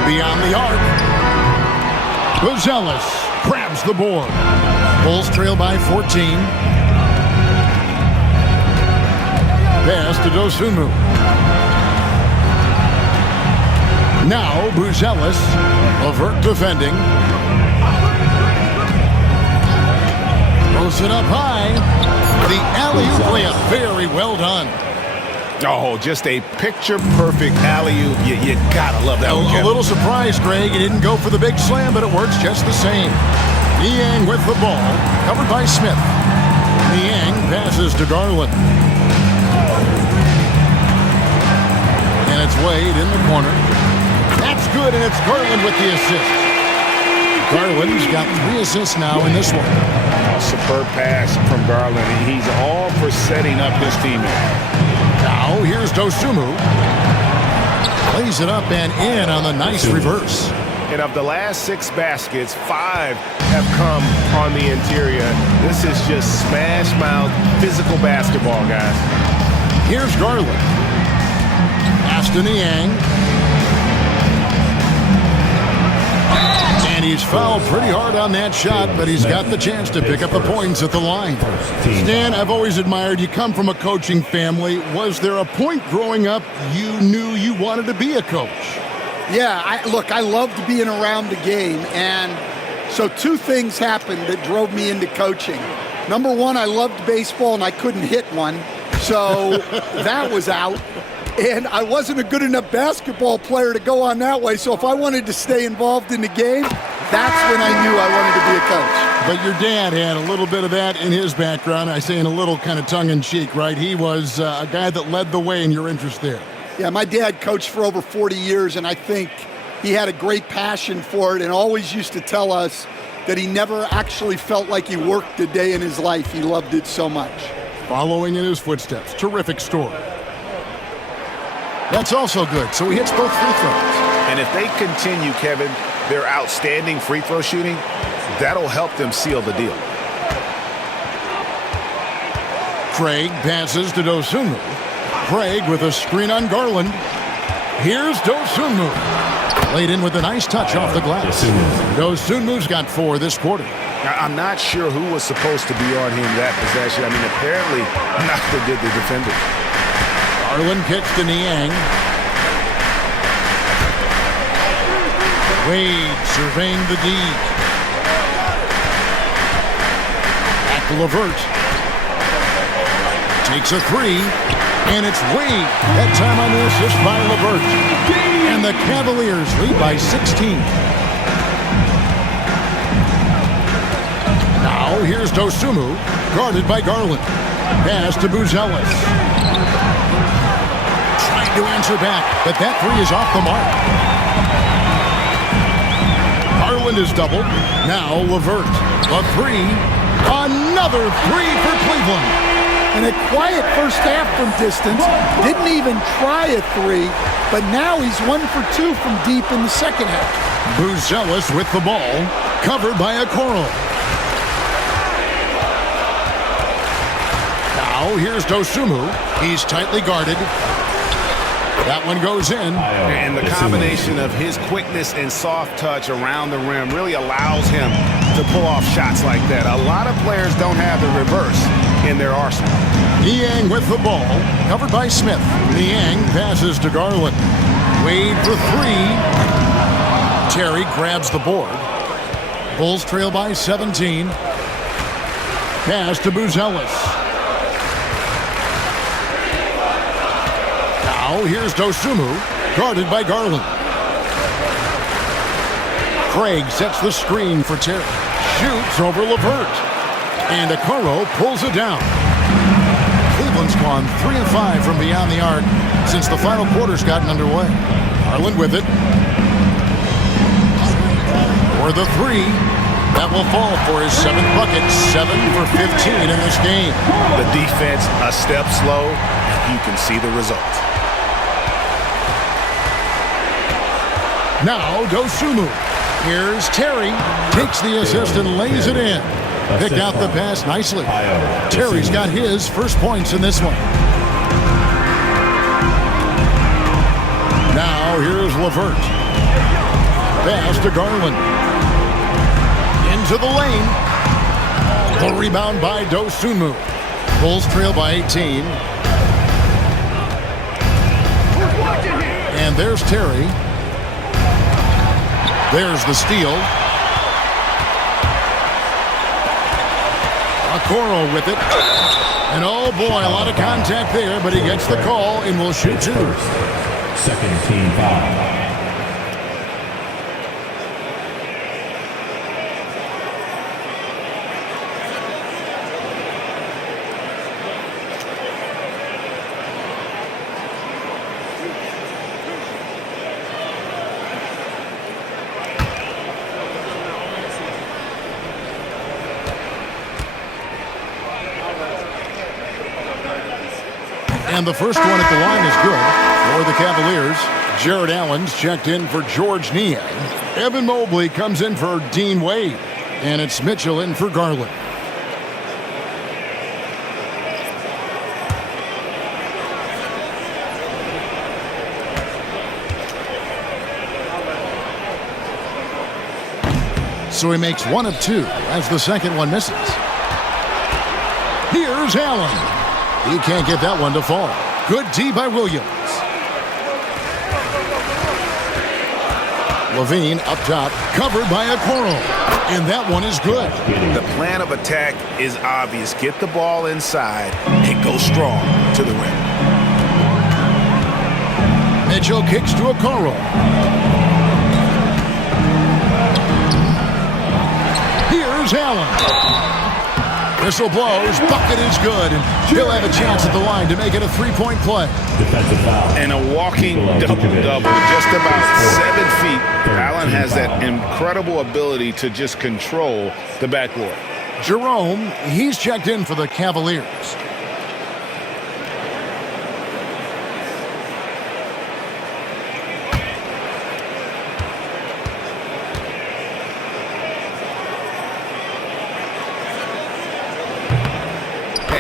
Beyond the arc. Buzelis grabs the board. Bulls trail by 14. Pass to Dosunmu. Now Buzelis. LeVert defending. Throws it up high. The alley-oop layup, very well done. Oh, just a picture-perfect alley-oop. You gotta love that one, Kevin. A little surprised, Greg. He didn't go for the big slam, but it works just the same. Niang with the ball, covered by Smith. Niang passes to Garland. And it's Wade in the corner. That's good, and it's Garland with the assist. Garland's got 3 assists now in this one. Superb pass from Garland. He's all for setting up his teammate. Now, here's Dosunmu. Plays it up and in on the nice reverse. And of the last 6 baskets, 5 have come on the interior. This is just smash-mouth physical basketball, guys. Here's Garland. Pass to Niang. And he's fouled pretty hard on that shot, but he's got the chance to pick up the points at the line. Stan, I've always admired you come from a coaching family. Was there a point growing up you knew you wanted to be a coach? Yeah, I loved being around the game. And so 2 things happened that drove me into coaching. Number 1, I loved baseball and I couldn't hit one. So that was out. And I wasn't a good enough basketball player to go on that way. So if I wanted to stay involved in the game, that's when I knew I wanted to be a coach. But your dad had a little bit of that in his background. I say in a little kind of tongue-in-cheek, right? He was a guy that led the way in your interest there. Yeah, my dad coached for over 40 years, and I think he had a great passion for it and always used to tell us that he never actually felt like he worked a day in his life. He loved it so much. Following in his footsteps. Terrific story. That's also good. So he hits both free throws. And if they continue, Kevin, their outstanding free throw shooting, that'll help them seal the deal. Craig passes to Dosunmu. Craig with a screen on Garland. Here's Dosunmu. Laid in with a nice touch off the glass. Dosunmu's got 4 this quarter. Now, I'm not sure who was supposed to be on him that possession. I mean, apparently neither did the defender. Garland kicks to Niang. Wade surveying the D. Back to LeVert. Takes a 3. And it's Wade. That time on the assist by LeVert. And the Cavaliers lead by 16. Now here's Dosunmu, guarded by Garland. Pass to Buzelis. Trying to answer back, but that 3 is off the mark. Garland is doubled. Now LeVert. A 3. Another 3 for Cleveland. And a quiet first half from distance. Didn't even try a 3, but now he's 1 for 2 from deep in the second half. Buzelis with the ball, covered by Okoro. Now here's Dosunmu. He's tightly guarded. That one goes in. And the combination of his quickness and soft touch around the rim really allows him to pull off shots like that. A lot of players don't have the reverse in their arsenal. Niang with the ball, covered by Smith. Niang passes to Garland. Wade for 3. Terry grabs the board. Bulls trail by 17. Pass to Buzelis. Now here's Dosunmu, guarded by Garland. Craig sets the screen for Terry. Shoots over LeVert. And Okoro pulls it down. Cleveland's gone 3 of 5 from beyond the arc since the final quarter's gotten underway. Garland with it. For the 3. That will fall for his 7th bucket. 7 for 15 in this game. The defense a step slow. You can see the result. Now Dosunmu. Here's Terry. Takes the assist and lays it in. Picked out the pass nicely. Terry's got his first points in this one. Now here's LeVert. Pass to Garland. Into the lane. The rebound by Dosunmu. Bulls trail by 18. And there's Terry. There's the steal. Okoro with it. And oh boy, a lot of contact there, but he gets the call and will shoot 2. Second team foul. And the first one at the line is good for the Cavaliers. Jared Allen's checked in for George Niang. Evan Mobley comes in for Dean Wade. And it's Mitchell in for Garland. So he makes 1 of 2 as the second one misses. Here's Allen. He can't get that one to fall. Good D by Williams. Levine up top, covered by Okoro. And that one is good. The plan of attack is obvious. Get the ball inside and go strong to the rim. Mitchell kicks to Okoro. Here's Allen. Whistle blows, bucket is good, and he'll have a chance at the line to make it a three-point play. Defensive foul. And a walking double-double, just about 7 feet. Allen has that incredible ability to just control the backboard. Jerome, he's checked in for the Cavaliers.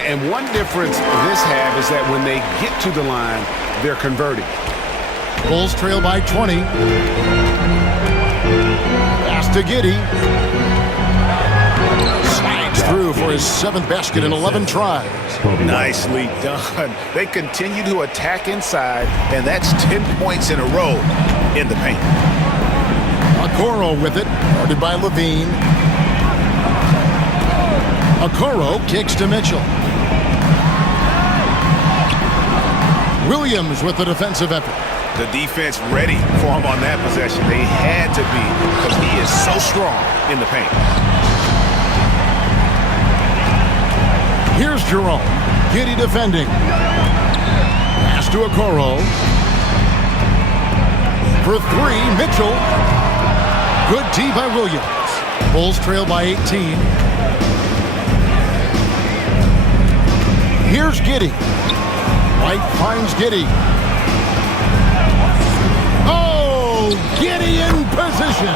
And one difference this have is that when they get to the line, they're converting. Bulls trail by 20. Pass to Giddey. Slides through for his 7th basket in 11 tries. Nicely done. They continue to attack inside, and that's 10 points in a row in the paint. Okoro with it, guarded by Levine. Okoro kicks to Mitchell. Williams with the defensive effort. The defense ready for him on that possession. They had to be because he is so strong in the paint. Here's Jerome. Giddey defending. Pass to Okoro. For 3, Mitchell. Good D by Williams. Bulls trail by 18. Here's Giddey. White finds Giddey. Oh, Giddey in position.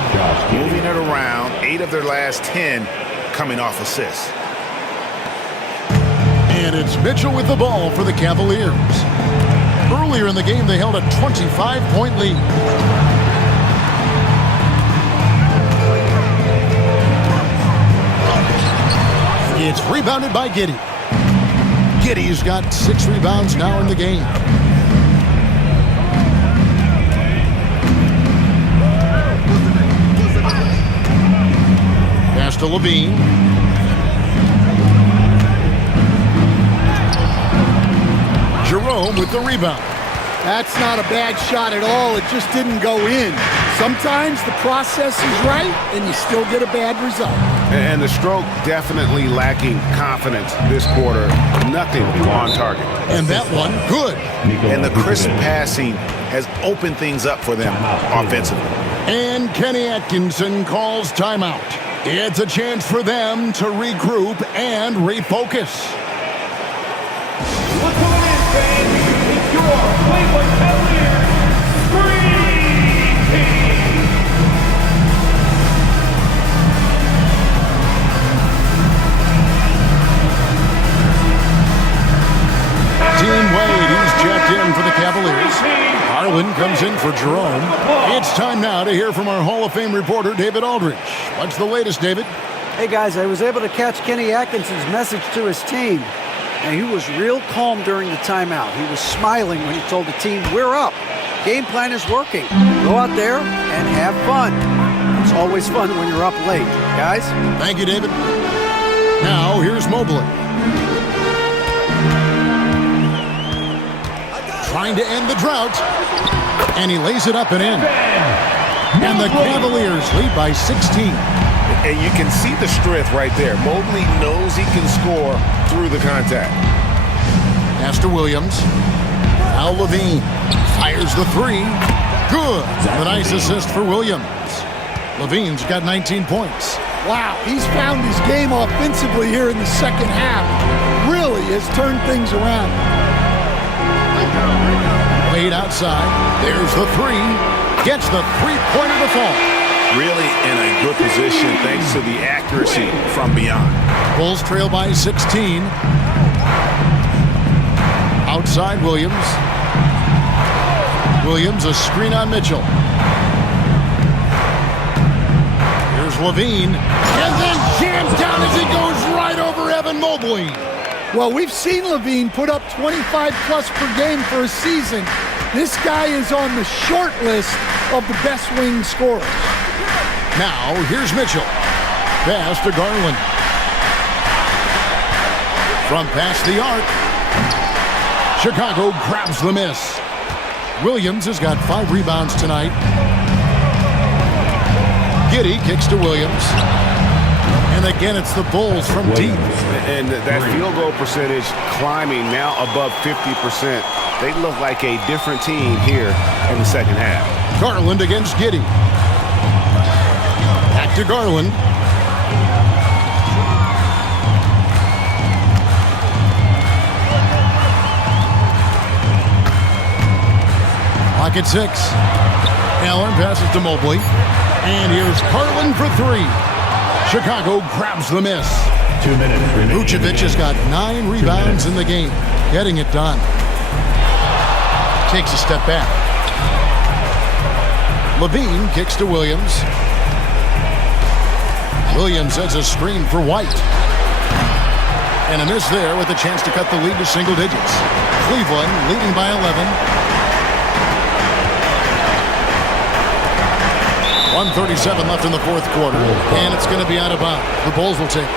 Moving it around, 8 of their last 10 coming off assists. And it's Mitchell with the ball for the Cavaliers. Earlier in the game, they held a 25-point lead. It's rebounded by Giddey. Giddey's got 6 rebounds now in the game. Pass to Levine. Jerome with the rebound. That's not a bad shot at all. It just didn't go in. Sometimes the process is right, and you still get a bad result. And the stroke definitely lacking confidence this quarter. Nothing on target. And that one, good. And the crisp passing has opened things up for them offensively. And Kenny Atkinson calls timeout. It's a chance for them to regroup and refocus. What's going on, fans? It's your Cleveland Cavaliers Scream Team. Dean Wade, he's checked in for the Cavaliers. Harlan comes in for Jerome. It's time now to hear from our Hall of Fame reporter, David Aldridge. What's the latest, David? Hey, guys, I was able to catch Kenny Atkinson's message to his team. And he was real calm during the timeout. He was smiling when he told the team, we're up. Game plan is working. Go out there and have fun. It's always fun when you're up late. Guys? Thank you, David. Now, here's Mobley. Trying to end the drought. And he lays it up and in. And the Cavaliers lead by 16. And you can see the strength right there. Mobley knows he can score through the contact. Pass to Williams. Now Levine fires the 3. Good. A nice assist for Williams. Levine's got 19 points. Wow, he's found his game offensively here in the second half. Really has turned things around. Wade outside. There's the 3. Gets the three-pointer to fall. Really in a good position thanks to the accuracy from beyond. Bulls trail by 16. Outside Williams. Williams, a screen on Mitchell. Here's Levine. And then jams down as he goes right over Evan Mobley. Well, we've seen Levine put up 25-plus per game for a season. This guy is on the short list of the best wing scorers. Now, here's Mitchell. Pass to Garland. From past the arc. Chicago grabs the miss. Williams has got 5 rebounds tonight. Giddey kicks to Williams. And again, it's the Bulls from deep. And that field goal percentage climbing now above 50%. They look like a different team here in the second half. Garland against Giddey. Back to Garland. Clock at 6. Allen passes to Mobley. And here's Garland for 3. Chicago grabs the miss. 2 minutes remaining. Vucevic has got 9 rebounds in the game. Getting it done. Takes a step back. Levine kicks to Williams. Williams sets a screen for White. And a miss there with a chance to cut the lead to single digits. Cleveland leading by 11. 1:37 left in the fourth quarter. And it's going to be out of bounds. The Bulls will take it.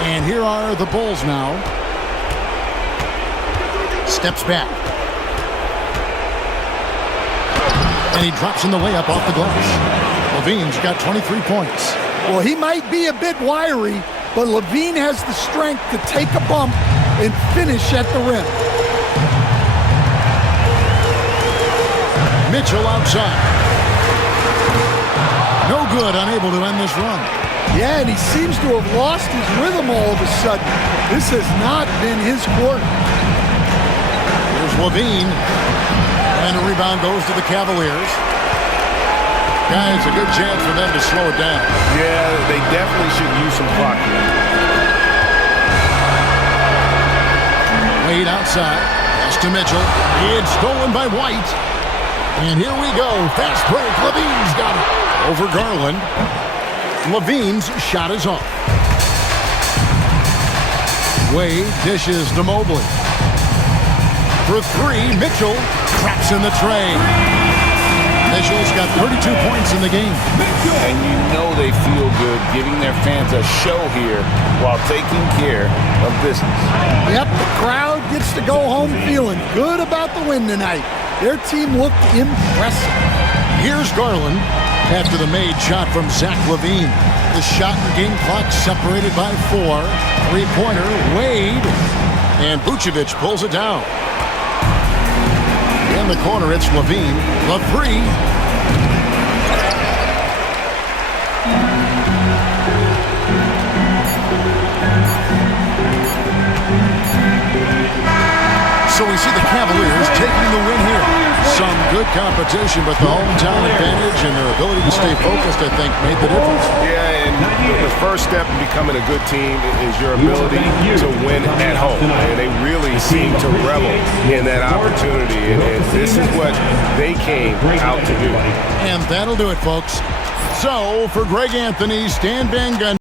And here are the Bulls now. Steps back. And he drops in the layup off the glass. Levine's got 23 points. Well, he might be a bit wiry, but Levine has the strength to take a bump and finish at the rim. Mitchell outside. No good, unable to end this run. Yeah, and he seems to have lost his rhythm all of a sudden. This has not been his quarter. Here's Levine. And a rebound goes to the Cavaliers. Guys, a good chance for them to slow it down. Yeah, they definitely should use some clock here. Wade outside. Pass to Mitchell. It's stolen by White. And here we go. Fast break. Levine's got it. Over Garland. Levine's shot is off. Wade dishes to Mobley. For 3, Mitchell traps in the tray. Mitchell's got 32 points in the game. And you know they feel good giving their fans a show here while taking care of business. Yep, the crowd gets to go home feeling good about the win tonight. Their team looked impressive. Here's Garland after the made shot from Zach LaVine. The shot and game clock separated by 4. Three-pointer, Wade. And Vucevic pulls it down. In the corner, it's LaVine. The 3. So we see the Cavaliers taking the win here. Some good competition, but the hometown advantage and their ability to stay focused, I think, made the difference. Yeah, and the first step in becoming a good team is your ability to win at home. And they really seem to revel in that opportunity. And this is what they came out to do. And that'll do it, folks. So, for Greg Anthony, Stan Van Gundy,